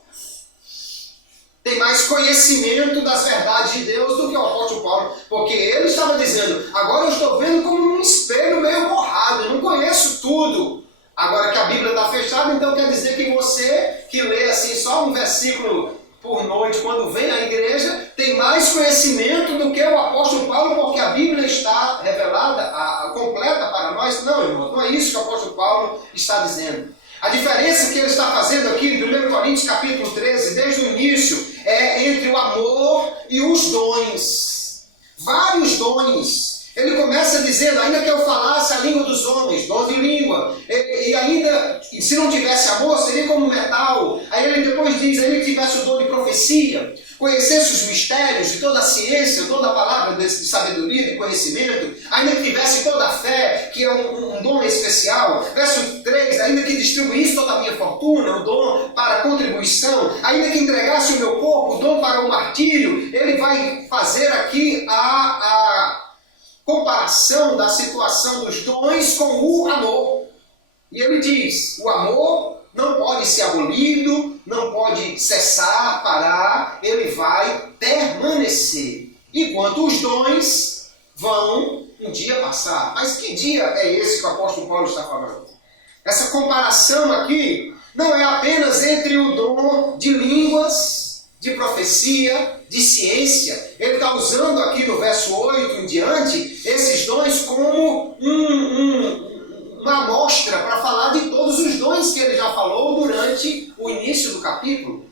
Tem mais conhecimento das verdades de Deus do que o apóstolo Paulo. Porque ele estava dizendo, agora eu estou vendo como num espelho meio borrado, eu não conheço tudo. Agora que a Bíblia está fechada, então quer dizer que você, que lê assim só um versículo por noite, quando vem à igreja, tem mais conhecimento do que o apóstolo Paulo, porque a Bíblia está revelada, completa para nós. Não, irmão, não é isso que o apóstolo Paulo está dizendo. A diferença que ele está fazendo aqui, em 1 Coríntios capítulo 13, desde o início, é entre o amor e os dons. Vários dons. Ele começa dizendo, ainda que eu falasse a língua dos homens, dons de língua, e ainda, se não tivesse amor, seria como metal. Aí ele depois diz, ainda que tivesse o dom de profecia, conhecesse os mistérios de toda a ciência, toda a palavra de sabedoria, de conhecimento, ainda que tivesse toda a fé, que é um dom especial. Verso 3, ainda que distribuísse toda a minha fortuna, o dom para a contribuição, ainda que entregasse o meu corpo, o dom para o martírio. Ele vai fazer aqui a comparação da situação dos dons com o amor. E ele diz, o amor não pode ser abolido, não pode cessar, parar, ele vai permanecer. Enquanto os dons vão um dia passar. Mas que dia é esse que o apóstolo Paulo está falando? Essa comparação aqui não é apenas entre o dom de línguas, de profecia, de ciência. Ele está usando aqui no verso 8 em diante, esses dons como uma amostra para falar de todos os dons que ele já falou durante o início do capítulo.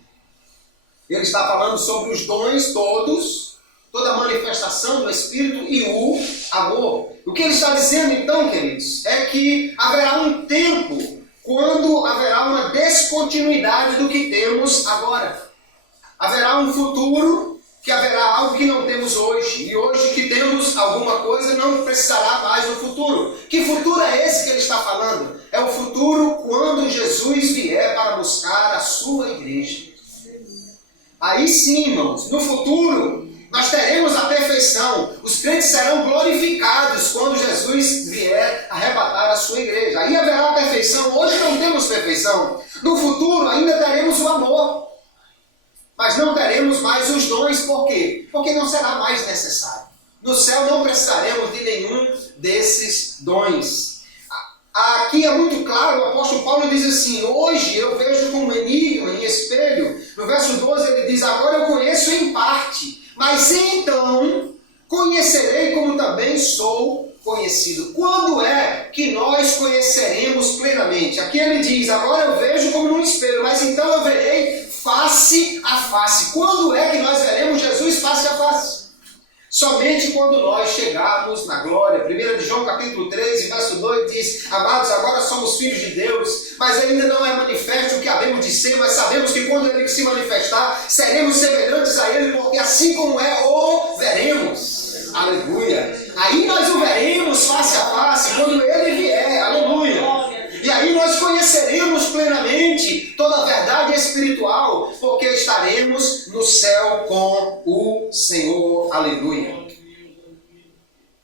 Ele está falando sobre os dons todos toda manifestação do Espírito e o amor. O que ele está dizendo então, queridos, é que haverá um tempo quando haverá uma descontinuidade do que temos agora. Haverá um futuro que haverá algo que não temos hoje. E hoje que temos alguma coisa não precisará mais do futuro. Que futuro é esse que ele está falando? É o futuro quando Jesus vier para buscar a sua igreja. Aí sim, irmãos, no futuro nós teremos a perfeição. Os crentes serão glorificados quando Jesus vier arrebatar a sua igreja. Aí haverá a perfeição. Hoje não temos perfeição. No futuro ainda teremos o amor. Mas não teremos mais os dons. Por quê? Porque não será mais necessário. No céu não precisaremos de nenhum desses dons. Aqui é muito claro, o apóstolo Paulo diz assim: hoje eu vejo como enigma, em espelho. No verso 12 ele diz: agora eu conheço em parte, mas então conhecerei como também sou conhecido. Quando é que nós conheceremos plenamente? Aqui ele diz: agora eu vejo como num espelho, mas então eu verei face a face. Quando é que nós veremos Jesus face a face? Somente quando nós chegarmos na glória. 1 de João capítulo 3, verso 2 diz: amados, agora somos filhos de Deus, mas ainda não é manifesto o que havemos de ser, mas sabemos que quando Ele se manifestar, seremos semelhantes a Ele, porque assim como é, o veremos. Aleluia. Aí nós o veremos face a face, quando Ele vier. Aleluia. E aí nós conheceremos plenamente toda a verdade espiritual, porque estaremos no céu com o Senhor. Aleluia.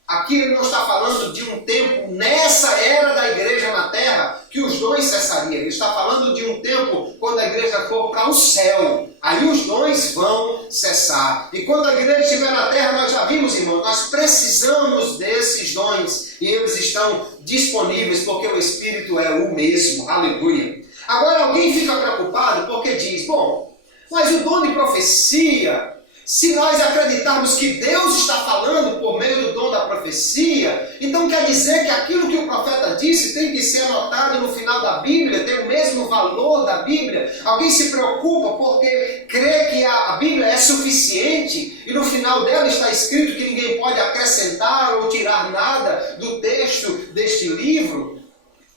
Aqui ele não está falando de um tempo, nessa era da igreja na terra, que os dons cessariam. Ele está falando de um tempo quando a igreja for para o céu. Aí os dons vão cessar. E quando a igreja estiver na terra, nós já vimos, irmãos, nós precisamos desses dons. E eles estão disponíveis porque o Espírito é o mesmo. Aleluia. Agora alguém fica preocupado porque diz: bom, mas o dom de profecia, se nós acreditarmos que Deus está falando por meio do dom da profecia, então quer dizer que aquilo que o profeta disse tem que ser anotado no final da Bíblia, tem o mesmo valor da Bíblia? Alguém se preocupa porque crê que a Bíblia é suficiente e no final dela está escrito que ninguém pode acrescentar ou tirar nada do texto deste livro?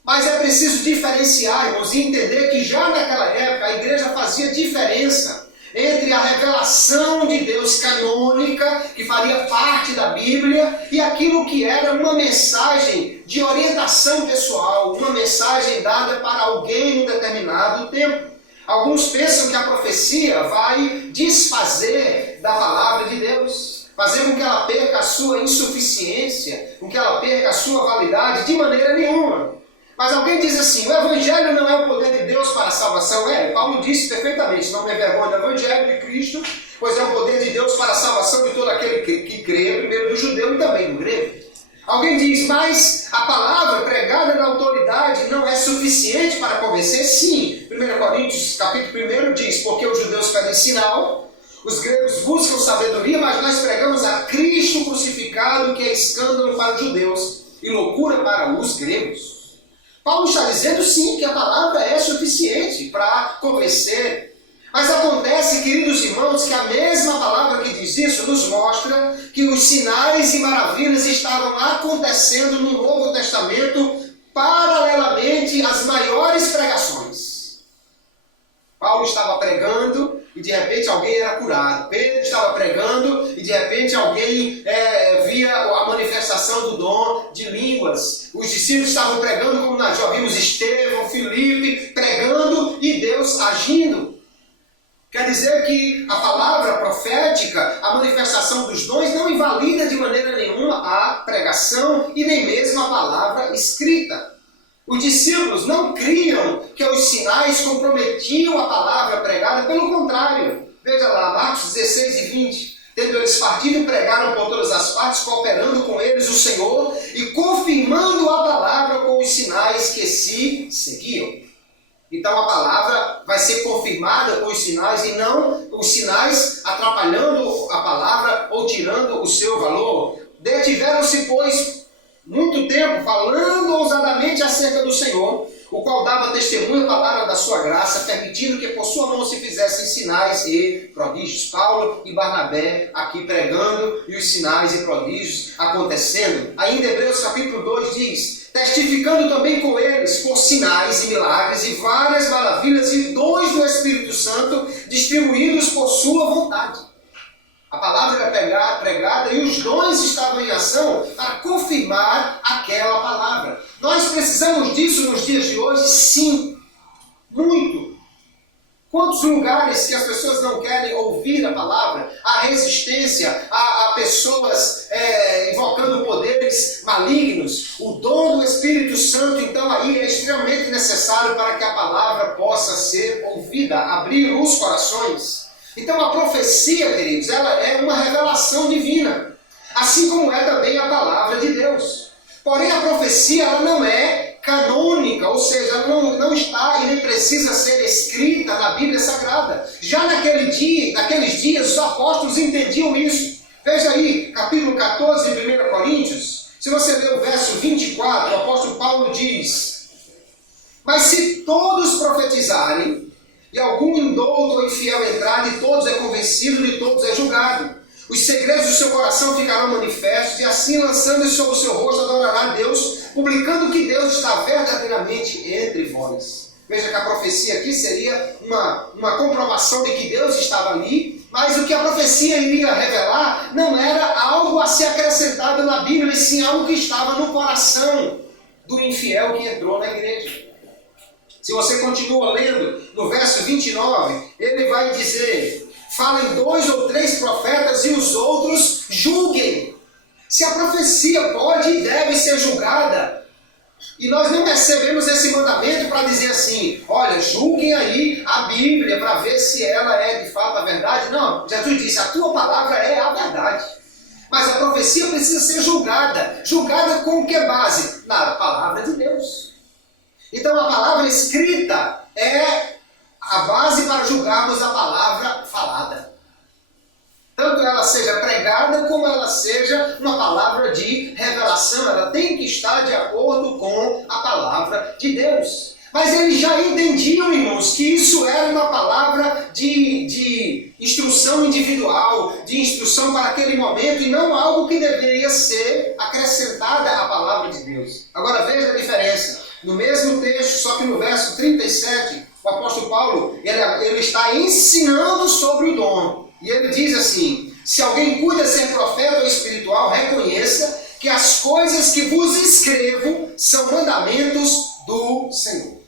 Mas é preciso diferenciar, irmãos, e entender que já naquela época a igreja fazia diferença entre a revelação de Deus canônica, que faria parte da Bíblia, e aquilo que era uma mensagem de orientação pessoal, uma mensagem dada para alguém em um determinado tempo. Alguns pensam que a profecia vai desfazer da palavra de Deus, fazer com que ela perca a sua insuficiência, com que ela perca a sua validade, de maneira nenhuma. Mas alguém diz assim: o Evangelho não é o poder de Deus para a salvação? Paulo disse perfeitamente: não me envergonhe do Evangelho de Cristo, pois é o poder de Deus para a salvação de todo aquele que crê, primeiro do judeu e também do grego. Alguém diz: mas a palavra pregada na autoridade não é suficiente para convencer? Sim. 1 Coríntios capítulo 1 diz: porque os judeus pedem sinal, os gregos buscam sabedoria, mas nós pregamos a Cristo crucificado, que é escândalo para os judeus e loucura para os gregos. Paulo está dizendo sim que a palavra é suficiente para convencer. Mas acontece, queridos irmãos, que a mesma palavra que diz isso nos mostra que os sinais e maravilhas estavam acontecendo no Novo Testamento paralelamente às maiores pregações. Paulo estava pregando e de repente alguém era curado. Pedro estava pregando e de repente alguém via a manifestação do dom de línguas. Os discípulos estavam pregando, como nós já vimos Estevão, Filipe, pregando e Deus agindo. Quer dizer que a palavra profética, a manifestação dos dons, não invalida de maneira nenhuma a pregação e nem mesmo a palavra escrita. Os discípulos não criam que os sinais comprometiam a palavra pregada, pelo contrário. Veja lá, Marcos 16 e 20. Tendo eles partido e pregaram por todas as partes, cooperando com eles o Senhor e confirmando a palavra com os sinais que se seguiam. Então a palavra vai ser confirmada com os sinais e não os sinais atrapalhando a palavra ou tirando o seu valor. Detiveram-se, pois, muito tempo falando ousadamente acerca do Senhor, o qual dava testemunho à palavra da sua graça, permitindo que por sua mão se fizessem sinais e prodígios. Paulo e Barnabé aqui pregando e os sinais e prodígios acontecendo. Ainda Hebreus capítulo 2 diz: testificando também com eles por sinais e milagres e várias maravilhas e dons do Espírito Santo distribuídos por sua vontade. A palavra era pregada e os dons estavam em ação para confirmar aquela palavra. Nós precisamos disso nos dias de hoje? Sim, muito. Quantos lugares que as pessoas não querem ouvir a palavra? Há resistência, há pessoas invocando poderes malignos. O dom do Espírito Santo, então, aí é extremamente necessário para que a palavra possa ser ouvida, abrir os corações. Então a profecia, queridos, ela é uma revelação divina, assim como é também a palavra de Deus. Porém a profecia ela não é canônica, ou seja, ela não está e nem precisa ser escrita na Bíblia Sagrada. Já naqueles dias os apóstolos entendiam isso. Veja aí, capítulo 14 de 1 Coríntios, se você ler o verso 24, o apóstolo Paulo diz: mas se todos profetizarem, e algum indouto ou infiel entrar, de todos é convencido, de todos é julgado. Os segredos do seu coração ficarão manifestos, e assim, lançando-se sobre o seu rosto, adorará a Deus, publicando que Deus está verdadeiramente entre vós. Veja que a profecia aqui seria uma comprovação de que Deus estava ali, mas o que a profecia iria revelar não era algo a ser acrescentado na Bíblia, e sim algo que estava no coração do infiel que entrou na igreja. Se você continua lendo, no verso 29, ele vai dizer: falem 2 ou 3 profetas e os outros julguem. Se a profecia pode e deve ser julgada, e nós não recebemos esse mandamento para dizer assim: olha, julguem aí a Bíblia para ver se ela é de fato a verdade. Não, Jesus disse: a tua palavra é a verdade. Mas a profecia precisa ser julgada. Julgada com que base? Na palavra de Deus. Então a palavra escrita é a base para julgarmos a palavra falada. Tanto ela seja pregada como ela seja uma palavra de revelação. Ela tem que estar de acordo com a palavra de Deus. Mas eles já entendiam, irmãos, que isso era uma palavra de instrução individual, de instrução para aquele momento, e não algo que deveria ser acrescentada à palavra de Deus. Agora veja a diferença. No mesmo texto, só que no verso 37, o apóstolo Paulo ele está ensinando sobre o dom. E ele diz assim: se alguém cuida ser profeta ou espiritual, reconheça que as coisas que vos escrevo são mandamentos do Senhor.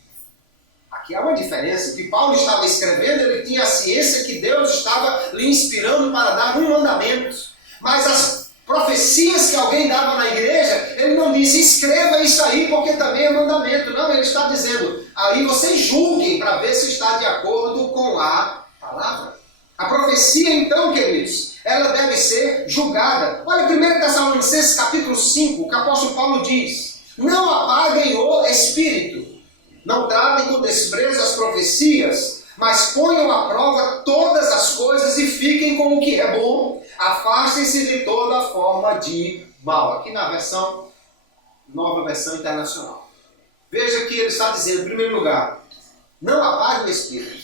Aqui há uma diferença. O que Paulo estava escrevendo, ele tinha a ciência que Deus estava lhe inspirando para dar um mandamento. Mas as profecias que alguém dava na igreja, ele não disse: escreva isso aí porque também é mandamento. Não, ele está dizendo: aí vocês julguem para ver se está de acordo com a palavra. A profecia, então, queridos, ela deve ser julgada. Olha 1 Tessalonicenses capítulo 5, que o apóstolo Paulo diz: não apaguem o espírito, não tratem com desprezo as profecias, mas ponham à prova todas as coisas e fiquem com o que é bom. Afastem-se de toda forma de mal. Aqui na nova versão internacional. Veja que ele está dizendo, em primeiro lugar: não apague o espírito.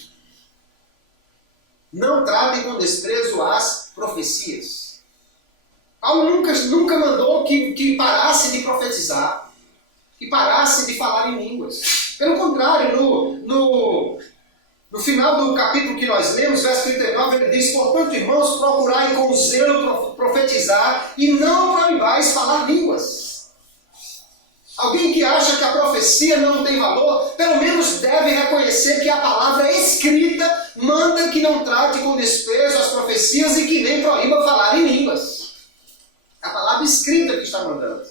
Não tratem com desprezo as profecias. Paulo nunca mandou que parasse de profetizar, que parasse de falar em línguas. Pelo contrário, no final do capítulo que nós lemos, verso 39, ele diz: portanto, irmãos, procurai com zelo profetizar e não proibais falar línguas. Alguém que acha que a profecia não tem valor, pelo menos deve reconhecer que a palavra escrita manda que não trate com desprezo as profecias e que nem proíba falar em línguas. É a palavra escrita que está mandando.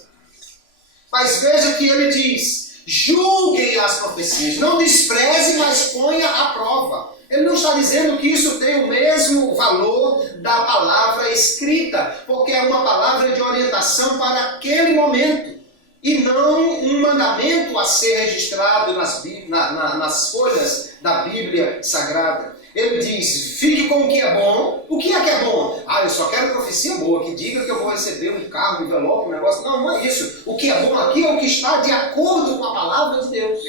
Mas veja que ele diz: julguem as profecias, não despreze, mas ponha à prova. Ele não está dizendo que isso tem o mesmo valor da palavra escrita, porque é uma palavra de orientação para aquele momento, e não um mandamento a ser registrado nas folhas da Bíblia Sagrada. Ele diz: fique com o que é bom. O que é bom? Eu só quero profecia boa, que diga que eu vou receber um carro, um envelope, um negócio. Não é isso. O que é bom aqui é o que está de acordo com a palavra de Deus.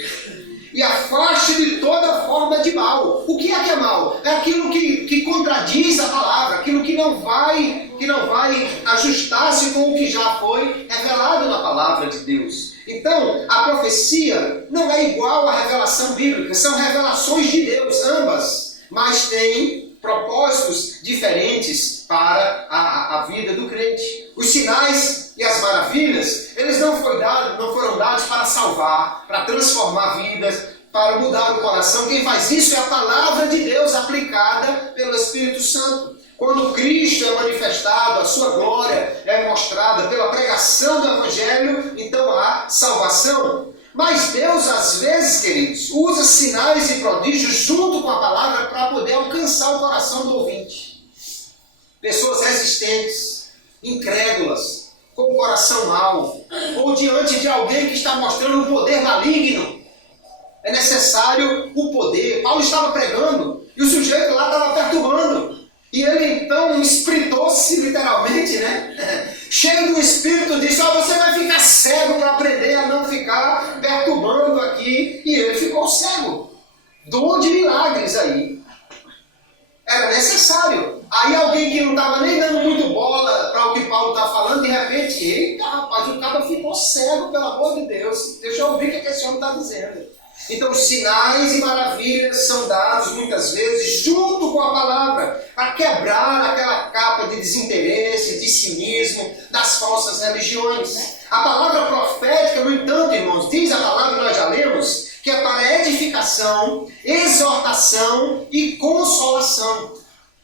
e afaste de toda forma de mal. O que é mal? É aquilo que contradiz a palavra, aquilo que não vai ajustar-se com o que já foi revelado na palavra de Deus. Então, a profecia não é igual à revelação bíblica, são revelações de Deus, ambas, mas têm propósitos diferentes para a vida do crente. Os sinais e as maravilhas, eles não foram dados para salvar, para transformar vidas, para mudar o coração. Quem faz isso é a palavra de Deus aplicada pelo Espírito Santo. Quando Cristo é manifestado, a sua glória é mostrada pela pregação do Evangelho, então há salvação. Mas Deus, às vezes, queridos, usa sinais e prodígios junto com a palavra para poder alcançar o coração do ouvinte. Pessoas resistentes, incrédulas, com o coração mau, ou diante de alguém que está mostrando um poder maligno. É necessário o poder. Paulo estava pregando e o sujeito lá estava perturbando. E ele então espiritou-se literalmente, né? Cheio do Espírito, disse: você vai ficar cego para aprender a não ficar perturbando aqui. E ele ficou cego. Dom de milagres aí. Era necessário. Aí alguém que não estava nem dando muito bola para o que Paulo está falando, de repente, eita rapaz, o cara ficou cego, pelo amor de Deus. Deixa eu ouvir o que esse homem está dizendo. Então, os sinais e maravilhas são dados, muitas vezes, junto com a palavra, para quebrar aquela capa de desinteresse, de cinismo, das falsas religiões. A palavra profética, no entanto, irmãos, diz a palavra que nós já lemos, que é para edificação, exortação e consolação.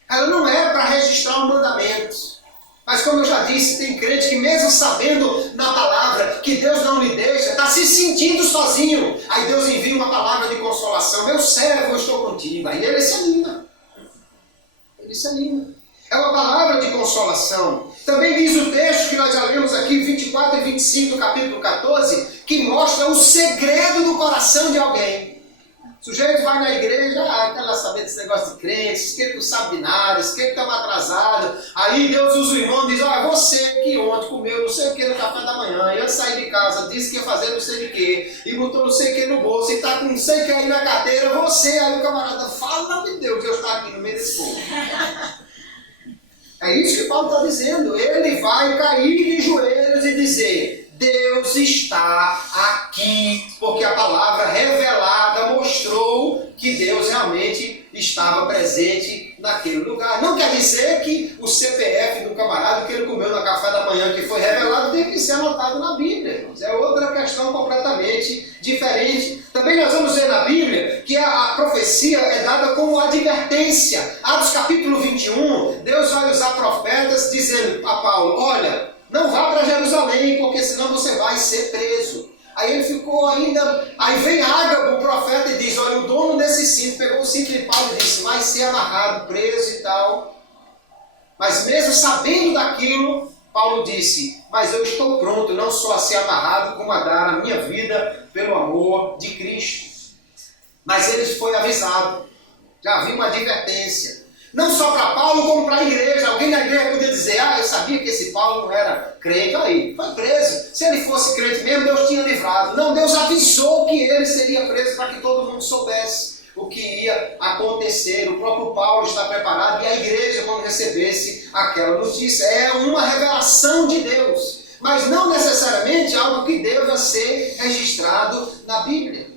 Ela não é para registrar um mandamento. Mas como eu já disse, tem crente que mesmo sabendo na palavra que Deus não lhe deixa, está se sentindo sozinho. Aí Deus envia uma palavra de consolação: meu servo, eu estou contigo. Aí ele se anima. Ele se anima. É uma palavra de consolação. Também diz o texto que nós já lemos aqui, 24 e 25 do capítulo 14, que mostra o segredo do coração de alguém. O sujeito vai na igreja, quer lá saber desse negócio de crentes, que ele não sabe de nada, que ele estava atrasado. Aí Deus usa o irmão e diz: você que ontem comeu não sei o que no café da manhã, e antes de sair de casa disse que ia fazer não sei o que, e botou não sei o que no bolso, e está com não sei o que aí na carteira, aí o camarada fala de Deus está aqui no meio desse povo. É isso que Paulo está dizendo. Ele vai cair de joelhos e dizer: Deus está aqui, porque a palavra revelada mostrou que Deus realmente estava presente naquele lugar. Não quer dizer que o CPF do camarada que ele comeu no café da manhã, que foi revelado, tem que ser anotado na Bíblia. É outra questão completamente diferente. Também nós vamos ver na Bíblia que a profecia é dada como advertência. Atos capítulo 21, Deus vai usar profetas dizendo a Paulo: olha, não vá para Jerusalém, porque senão você vai ser preso. Aí ele ficou ainda... Aí vem Ágabo, o profeta, e diz: olha, o dono desse cinto pegou o cinto de Paulo e disse: vai ser amarrado, preso e tal. Mas mesmo sabendo daquilo, Paulo disse: mas eu estou pronto, não só a ser amarrado, como a dar a minha vida pelo amor de Cristo. Mas ele foi avisado. Já havia uma advertência. Não só para Paulo, como para a igreja. Alguém na igreja podia dizer: eu sabia que esse Paulo não era crente. Aí, foi preso. Se ele fosse crente mesmo, Deus tinha livrado. Não, Deus avisou que ele seria preso para que todo mundo soubesse o que ia acontecer. O próprio Paulo está preparado, e a igreja, quando recebesse aquela notícia, é uma revelação de Deus. Mas não necessariamente algo que deva ser registrado na Bíblia.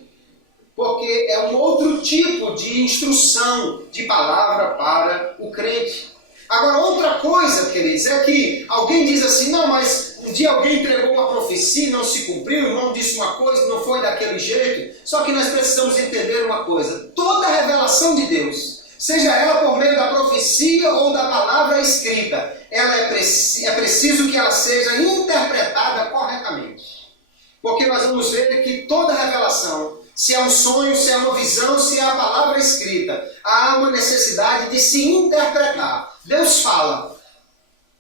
Porque é um outro tipo de instrução de palavra para o crente. Agora, outra coisa, queridos, é que alguém diz assim: não, mas um dia alguém entregou uma profecia e não se cumpriu, o irmão disse uma coisa, não foi daquele jeito. Só que nós precisamos entender uma coisa: toda revelação de Deus, seja ela por meio da profecia ou da palavra escrita, ela é preciso que ela seja interpretada corretamente. Porque nós vamos ver que toda revelação, se é um sonho, se é uma visão, se é a palavra escrita, há uma necessidade de se interpretar. Deus fala,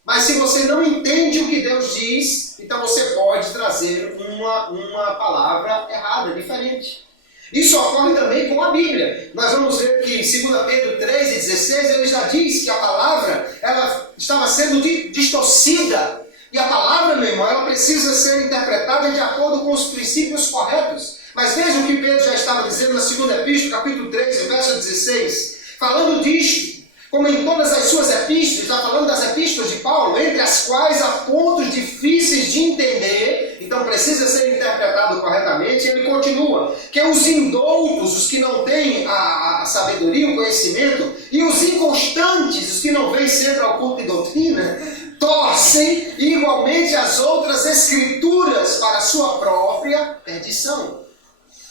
mas se você não entende o que Deus diz, então você pode trazer uma palavra errada, diferente. Isso ocorre também com a Bíblia. Nós vamos ver que em 2 Pedro 3,16, ele já diz que a palavra ela estava sendo distorcida. E a palavra, meu irmão, ela precisa ser interpretada de acordo com os princípios corretos. Mas veja o que Pedro já estava dizendo na segunda epístola, capítulo 3, verso 16. Falando disto, como em todas as suas epístolas, está falando das epístolas de Paulo, entre as quais há pontos difíceis de entender, então precisa ser interpretado corretamente. Ele continua, que os indoutos, os que não têm a sabedoria, o conhecimento, e os inconstantes, os que não vêm sempre ao culto e doutrina, torcem igualmente as outras escrituras para a sua própria perdição.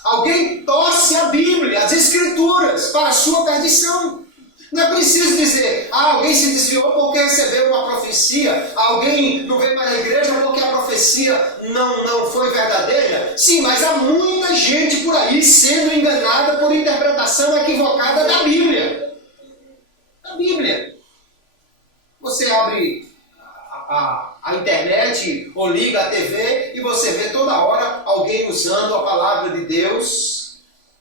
Alguém torce a Bíblia, as escrituras, para a sua perdição. Não é preciso dizer, alguém se desviou porque recebeu uma profecia, alguém não veio para a igreja porque a profecia não foi verdadeira. Sim, mas há muita gente por aí sendo enganada por interpretação equivocada da Bíblia. Da Bíblia. Você abre a internet ou liga a TV e você vê toda hora alguém usando a palavra de Deus.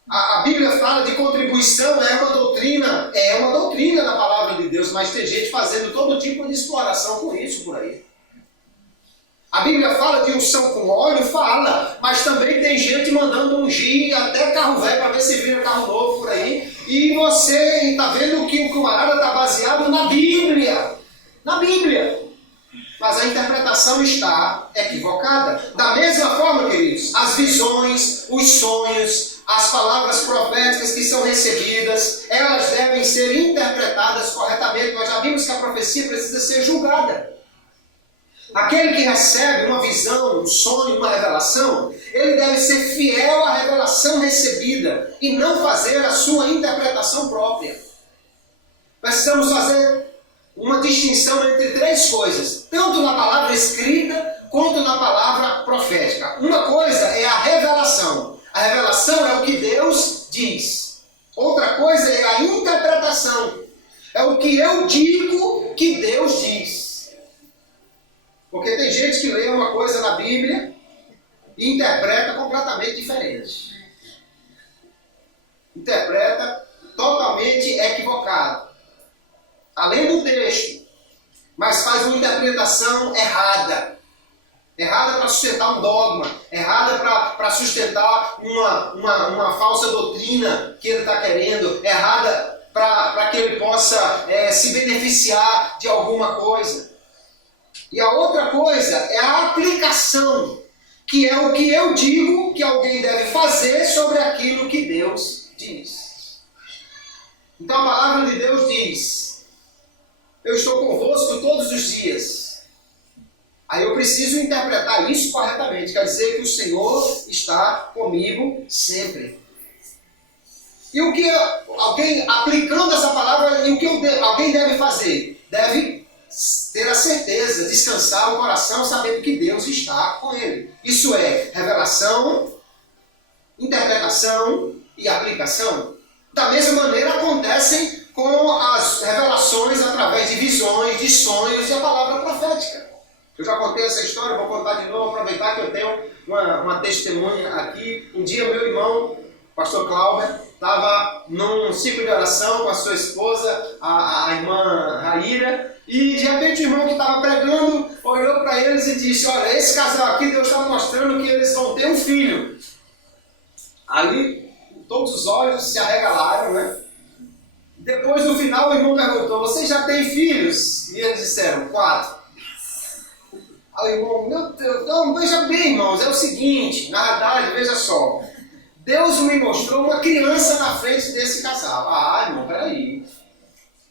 A Bíblia fala de contribuição, é uma doutrina da palavra de Deus, mas tem gente fazendo todo tipo de exploração com isso por aí. A Bíblia fala de unção com óleo, fala, mas também tem gente mandando ungir até carro velho para ver se vira carro novo por aí. E você está vendo que o camarada está baseado na Bíblia. Na Bíblia. Mas a interpretação está equivocada. Da mesma forma, queridos, as visões, os sonhos, as palavras proféticas que são recebidas, elas devem ser interpretadas corretamente. Nós já vimos que a profecia precisa ser julgada. Aquele que recebe uma visão, um sonho, uma revelação, ele deve ser fiel à revelação recebida e não fazer a sua interpretação própria. Precisamos fazer uma distinção entre três coisas, tanto na palavra escrita quanto na palavra profética. Uma coisa é a revelação. A revelação é o que Deus diz. Outra coisa é a interpretação. É o que eu digo que Deus diz. Porque tem gente que lê uma coisa na Bíblia e interpreta completamente diferente. Interpreta totalmente equivocado. Além do texto, mas faz uma interpretação errada. Errada para sustentar um dogma, errada para sustentar uma falsa doutrina que ele está querendo, errada para que ele possa se beneficiar de alguma coisa. E a outra coisa é a aplicação, que é o que eu digo que alguém deve fazer sobre aquilo que Deus diz. Então a palavra de Deus diz: eu estou convosco todos os dias. Aí eu preciso interpretar isso corretamente. Quer dizer que o Senhor está comigo sempre. E o que alguém, aplicando essa palavra, e o que alguém deve fazer? Deve ter a certeza, descansar o coração, sabendo que Deus está com ele. Isso é revelação, interpretação e aplicação. Da mesma maneira acontecem com as revelações através de visões, de sonhos e a palavra profética. Eu já contei essa história, vou contar de novo, aproveitar que eu tenho uma testemunha aqui. Um dia meu irmão, pastor Cláudio, estava num ciclo de oração com a sua esposa, a irmã Raíra, e de repente o irmão que estava pregando olhou para eles e disse: olha, esse casal aqui, Deus está mostrando que eles vão ter um filho. Ali, todos os olhos se arregalaram, né? Depois, no final, o irmão perguntou: vocês já têm filhos? E eles disseram: 4. Aí o irmão: meu Deus, não, veja bem, irmãos, é o seguinte, na verdade, veja só, Deus me mostrou uma criança na frente desse casal. Ah, irmão, peraí.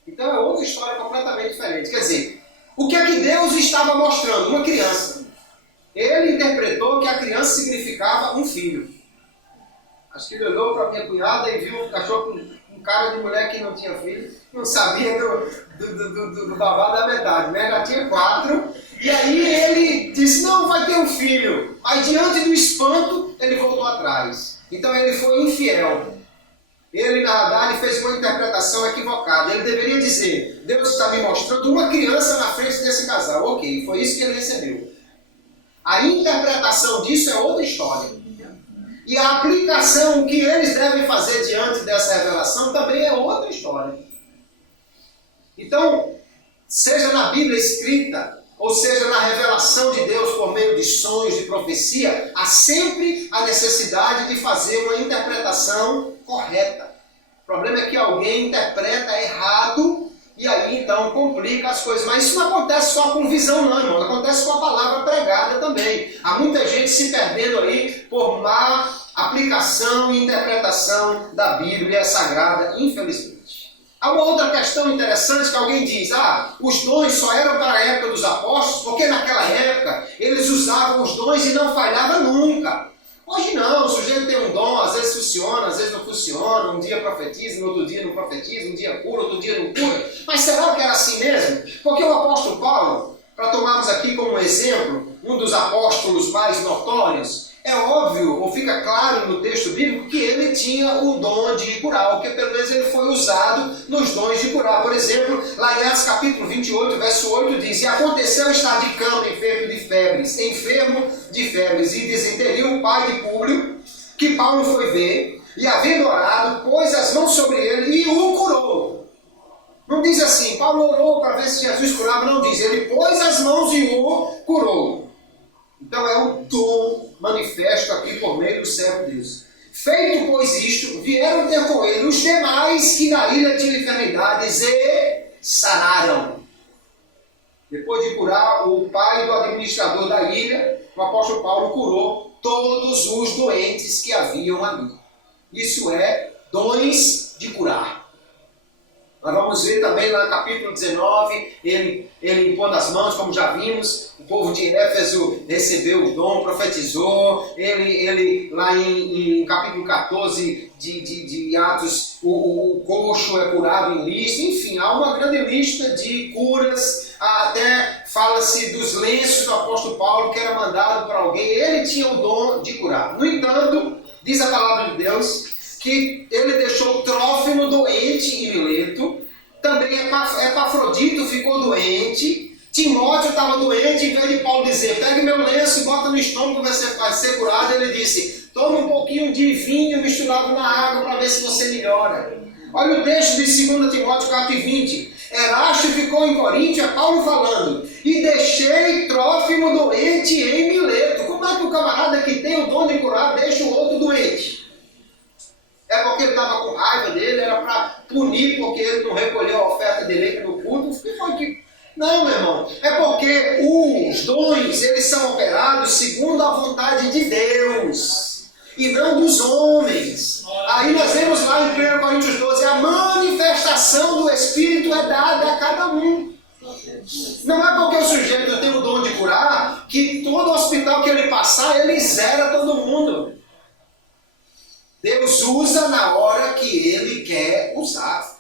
Então é outra história completamente diferente. Quer dizer, o que é que Deus estava mostrando? Uma criança. Ele interpretou que a criança significava um filho. Acho que ele olhou para minha cunhada e viu um cachorro com cara de mulher que não tinha filho, não sabia do babado da metade, né? Já tinha 4. E aí ele disse: não, vai ter um filho. Aí diante do espanto, ele voltou atrás. Então ele foi infiel. Ele, na verdade, fez uma interpretação equivocada. Ele deveria dizer: Deus está me mostrando uma criança na frente desse casal. Ok, foi isso que ele recebeu. A interpretação disso é outra história. E a aplicação, o que eles devem fazer diante dessa revelação, também é outra história. Então, seja na Bíblia escrita, ou seja, na revelação de Deus por meio de sonhos, de profecia, há sempre a necessidade de fazer uma interpretação correta. O problema é que alguém interpreta errado e aí então complica as coisas. Mas isso não acontece só com visão não, irmão. Acontece com a palavra pregada também. Há muita gente se perdendo aí por má aplicação e interpretação da Bíblia Sagrada, infelizmente. Há uma outra questão interessante que alguém diz, os dons só eram para a época dos apóstolos, porque naquela época eles usavam os dons e não falhava nunca. Hoje não, o sujeito tem um dom, às vezes funciona, às vezes não funciona, um dia profetiza, no outro dia não profetiza, um dia cura, outro dia não cura. Mas será que era assim mesmo? Porque o apóstolo Paulo, para tomarmos aqui como exemplo, um dos apóstolos mais notórios, é óbvio, ou fica claro no texto bíblico, que ele tinha o dom de curar, porque pelo menos ele foi usado nos dons de curar. Por exemplo, lá em Atos capítulo 28, verso 8 diz, e aconteceu estar de cama enfermo de febres, e desenteriu o pai de Públio, que Paulo foi ver, e havendo orado, pôs as mãos sobre ele e o curou. Não diz assim, Paulo orou para ver se Jesus curava, não diz, ele pôs as mãos e o curou. Então é o dom manifesto aqui por meio do servo Deus. Feito, pois, isto, vieram ter com ele os demais que na ilha tinham enfermidades e sararam. Depois de curar o pai do administrador da ilha, o apóstolo Paulo curou todos os doentes que haviam ali. Isso é dons de curar. Nós vamos ver também lá no capítulo 19, ele impondo as mãos, como já vimos, o povo de Éfeso recebeu o dom, profetizou, ele lá em capítulo 14 de Atos, o coxo é curado em lista, enfim, há uma grande lista de curas, até fala-se dos lenços do apóstolo Paulo que era mandado para alguém, ele tinha o dom de curar. No entanto, diz a palavra de Deus, que ele deixou Trófimo doente em Mileto, também Epafrodito ficou doente, Timóteo estava doente, em vez de Paulo dizer, pegue meu lenço e bota no estômago, vai ser curado, ele disse, tome um pouquinho de vinho misturado na água para ver se você melhora. Olha o texto de 2 Timóteo 4:20, Erasto ficou em Corinto, é Paulo falando, e deixei Trófimo doente em Mileto. Como é que o camarada que tem o dom de curar deixa o outro doente? É porque ele estava com raiva dele, era para punir porque ele não recolheu a oferta dele no culto. Não, meu irmão. É porque os dons, eles são operados segundo a vontade de Deus e não dos homens. Aí nós vemos lá em 1 Coríntios 12, a manifestação do Espírito é dada a cada um. Não é porque o sujeito tem o dom de curar que todo hospital que ele passar, ele zera todo mundo. Deus usa na hora que Ele quer usar.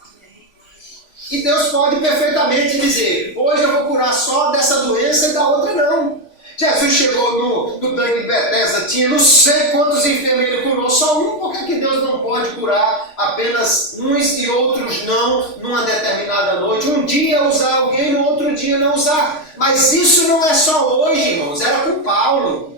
E Deus pode perfeitamente dizer, hoje eu vou curar só dessa doença e da outra não. Jesus chegou no tanque de Betesda, tinha não sei quantos enfermos, ele curou só um, por que Deus não pode curar apenas uns e outros não, numa determinada noite? Um dia usar alguém, no outro dia não usar. Mas isso não é só hoje, irmãos, era com Paulo.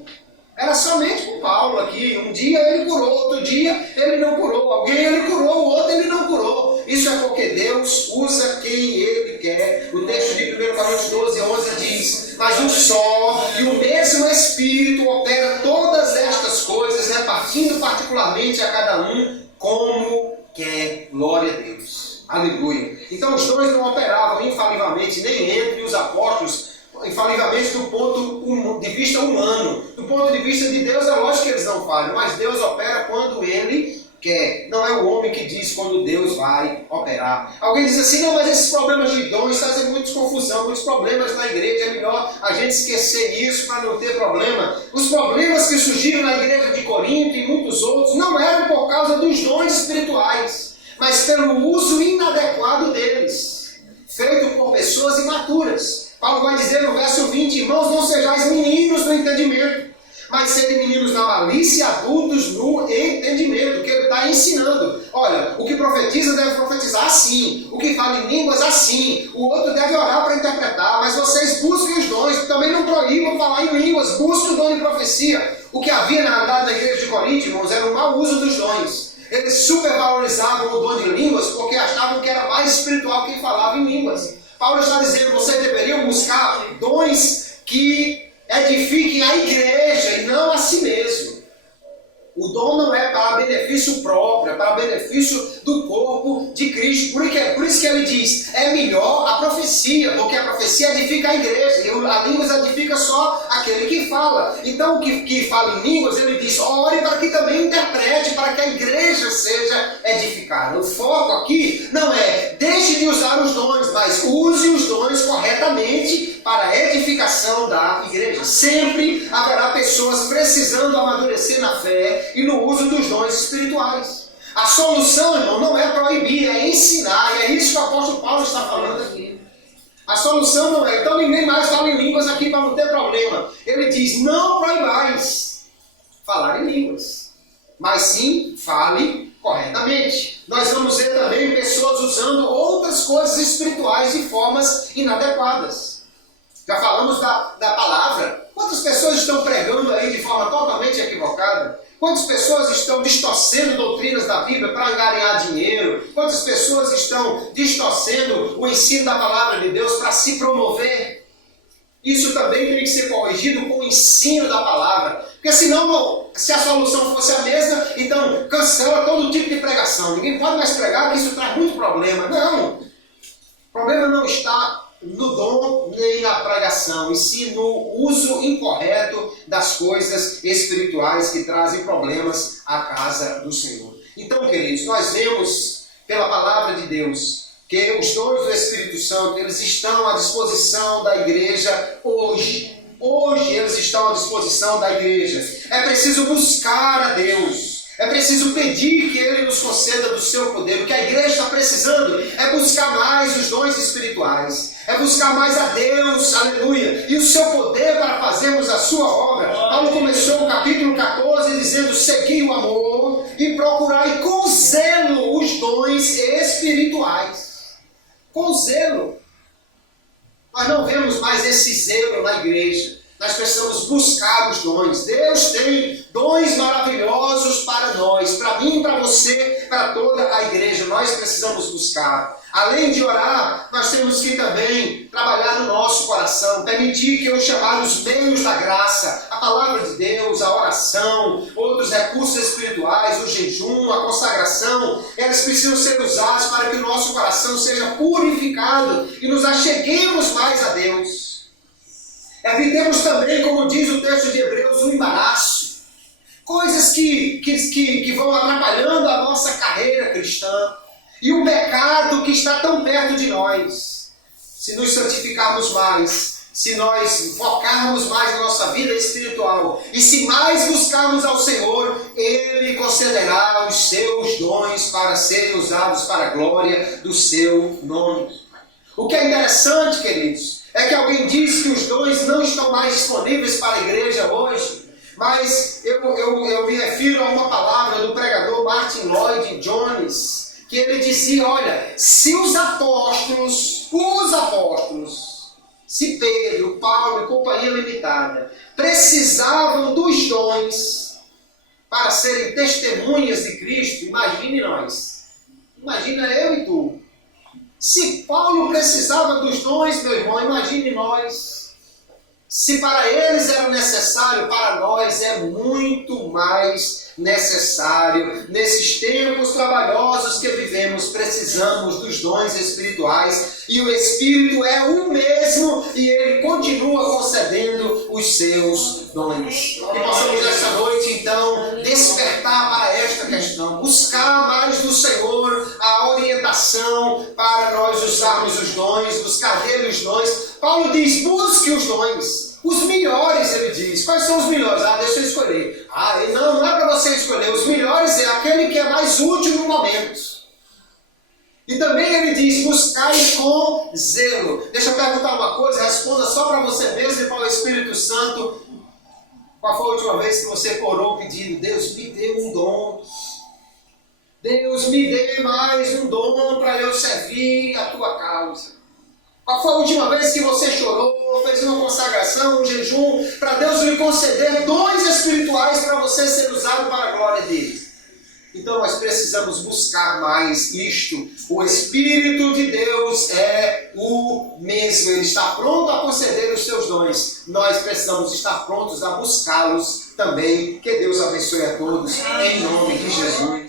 Era somente com Paulo aqui. Um dia ele curou, outro dia ele não curou. Alguém ele curou, o outro ele não curou. Isso é porque Deus usa quem Ele quer. O texto de 1 Coríntios 12:11 diz, mas um só e o mesmo Espírito opera todas estas coisas, repartindo particularmente a cada um como quer. Glória a Deus. Aleluia. Então os dons não operavam infalivelmente nem entre os apóstolos, infalivelmente do ponto de vista humano. Do ponto de vista de Deus, é lógico que eles não falham, mas Deus opera quando Ele quer. Não é o homem que diz quando Deus vai operar. Alguém diz assim, não, mas esses problemas de dons trazem muita confusão, muitos problemas na igreja, é melhor a gente esquecer isso para não ter problema. Os problemas que surgiram na igreja de Corinto e muitos outros não eram por causa dos dons espirituais, mas pelo uso inadequado deles, feito por pessoas imaturas. Paulo vai dizer no verso 20, irmãos, não sejais meninos no entendimento, mas serem meninos na malícia e adultos no entendimento, que ele está ensinando. Olha, o que profetiza deve profetizar assim, o que fala em línguas assim, o outro deve orar para interpretar, mas vocês busquem os dons, também não proíbam falar em línguas, busquem o dom de profecia. O que havia na realidade na igreja de Corinto, irmãos, era o mau uso dos dons. Eles supervalorizavam o dom de línguas porque achavam que era mais espiritual quem falava em línguas. Paulo está dizendo, vocês deveriam buscar dons que edifiquem a igreja e não a si mesmo. O dom não é para benefício próprio, é para benefício do corpo de Cristo. Por isso que ele diz, é melhor a profecia, porque a profecia edifica a igreja, e a línguas edifica só aquele que fala. Então o que fala em línguas, ele diz, ore para que também interprete, para que a igreja seja edificada. O foco aqui não é, deixe de usar os dons, mas use os dons corretamente para a edificação da igreja. Sempre haverá pessoas precisando amadurecer na fé e no uso dos dons espirituais. A solução, irmão, não é proibir, é ensinar. E é isso que o apóstolo Paulo está falando aqui. A solução não é, então ninguém mais fala em línguas aqui para não ter problema. Ele diz, não proibais falar em línguas, mas sim fale corretamente. Nós vamos ver também pessoas usando outras coisas espirituais de formas inadequadas. Já falamos da palavra. Quantas pessoas estão pregando aí de forma totalmente equivocada? Quantas pessoas estão distorcendo doutrinas da Bíblia para ganhar dinheiro? Quantas pessoas estão distorcendo o ensino da palavra de Deus para se promover? Isso também tem que ser corrigido com o ensino da palavra. Porque senão, se a solução fosse a mesma, então cancela todo tipo de pregação. Ninguém pode mais pregar, porque isso traz muito problema. Não! O problema não está no dom nem na pregação, e sim no uso incorreto das coisas espirituais que trazem problemas à casa do Senhor. Então, queridos, nós vemos pela palavra de Deus que os dons do Espírito Santo, eles estão à disposição da igreja hoje. Hoje eles estão à disposição da igreja. É preciso buscar a Deus. É preciso pedir que Ele nos conceda do seu poder. O que a igreja está precisando é buscar mais os dons espirituais. É buscar mais a Deus, aleluia, e o seu poder para fazermos a sua obra. Paulo começou o capítulo 14 dizendo, segui o amor e procurai com zelo os dons espirituais. Com zelo. Nós não vemos mais esse zelo na igreja. Nós precisamos buscar os dons. Deus tem dons maravilhosos para nós, para mim, para você, para toda a igreja. Nós precisamos buscar. Além de orar, nós temos que também trabalhar no nosso coração, permitir que os chamados meios da graça, a palavra de Deus, a oração, outros recursos espirituais, o jejum, a consagração, eles precisam ser usados para que o nosso coração seja purificado e nos acheguemos mais a Deus. Evitemos também, como diz o texto de Hebreus, o embaraço. Coisas que vão atrapalhando a nossa carreira cristã. E o pecado que está tão perto de nós. Se nos santificarmos mais, se nós focarmos mais na nossa vida espiritual, e se mais buscarmos ao Senhor, Ele concederá os seus dons para serem usados para a glória do seu nome. O que é interessante, queridos, é que alguém diz que os dons não estão mais disponíveis para a igreja hoje, mas eu me refiro a uma palavra do pregador Martin Lloyd Jones, que ele dizia, olha, se os apóstolos, se Pedro, Paulo e companhia limitada precisavam dos dons para serem testemunhas de Cristo, imagine nós, imagina eu e tu. Se Paulo precisava dos dons, meu irmão, imagine nós. Se para eles era necessário, para nós é muito mais necessário. Nesses tempos trabalhosos que vivemos, precisamos dos dons espirituais. E o Espírito é o mesmo e Ele continua concedendo os seus dons. Que possamos nesta noite, então, despertar para esta questão. Buscar mais do Senhor a orientação para nós usarmos os dons, buscar dele os dons. Paulo diz, busque os dons. Os melhores, ele diz. Quais são os melhores? Deixa eu escolher. Não é para você escolher. Os melhores é aquele que é mais útil no momento. E também ele diz, buscai com zelo. Deixa eu perguntar uma coisa, responda só para você mesmo e para o Espírito Santo. Qual foi a última vez que você orou pedindo, Deus me dê um dom. Deus me dê mais um dom para eu servir a tua causa. Qual foi a última vez que você chorou, fez uma consagração, um jejum, para Deus lhe conceder dons espirituais para você ser usado para a glória dele? Então nós precisamos buscar mais isto. O Espírito de Deus é o mesmo Ele está pronto a conceder os seus dons, nós precisamos estar prontos a buscá-los também. Que Deus abençoe a todos, em nome de Jesus.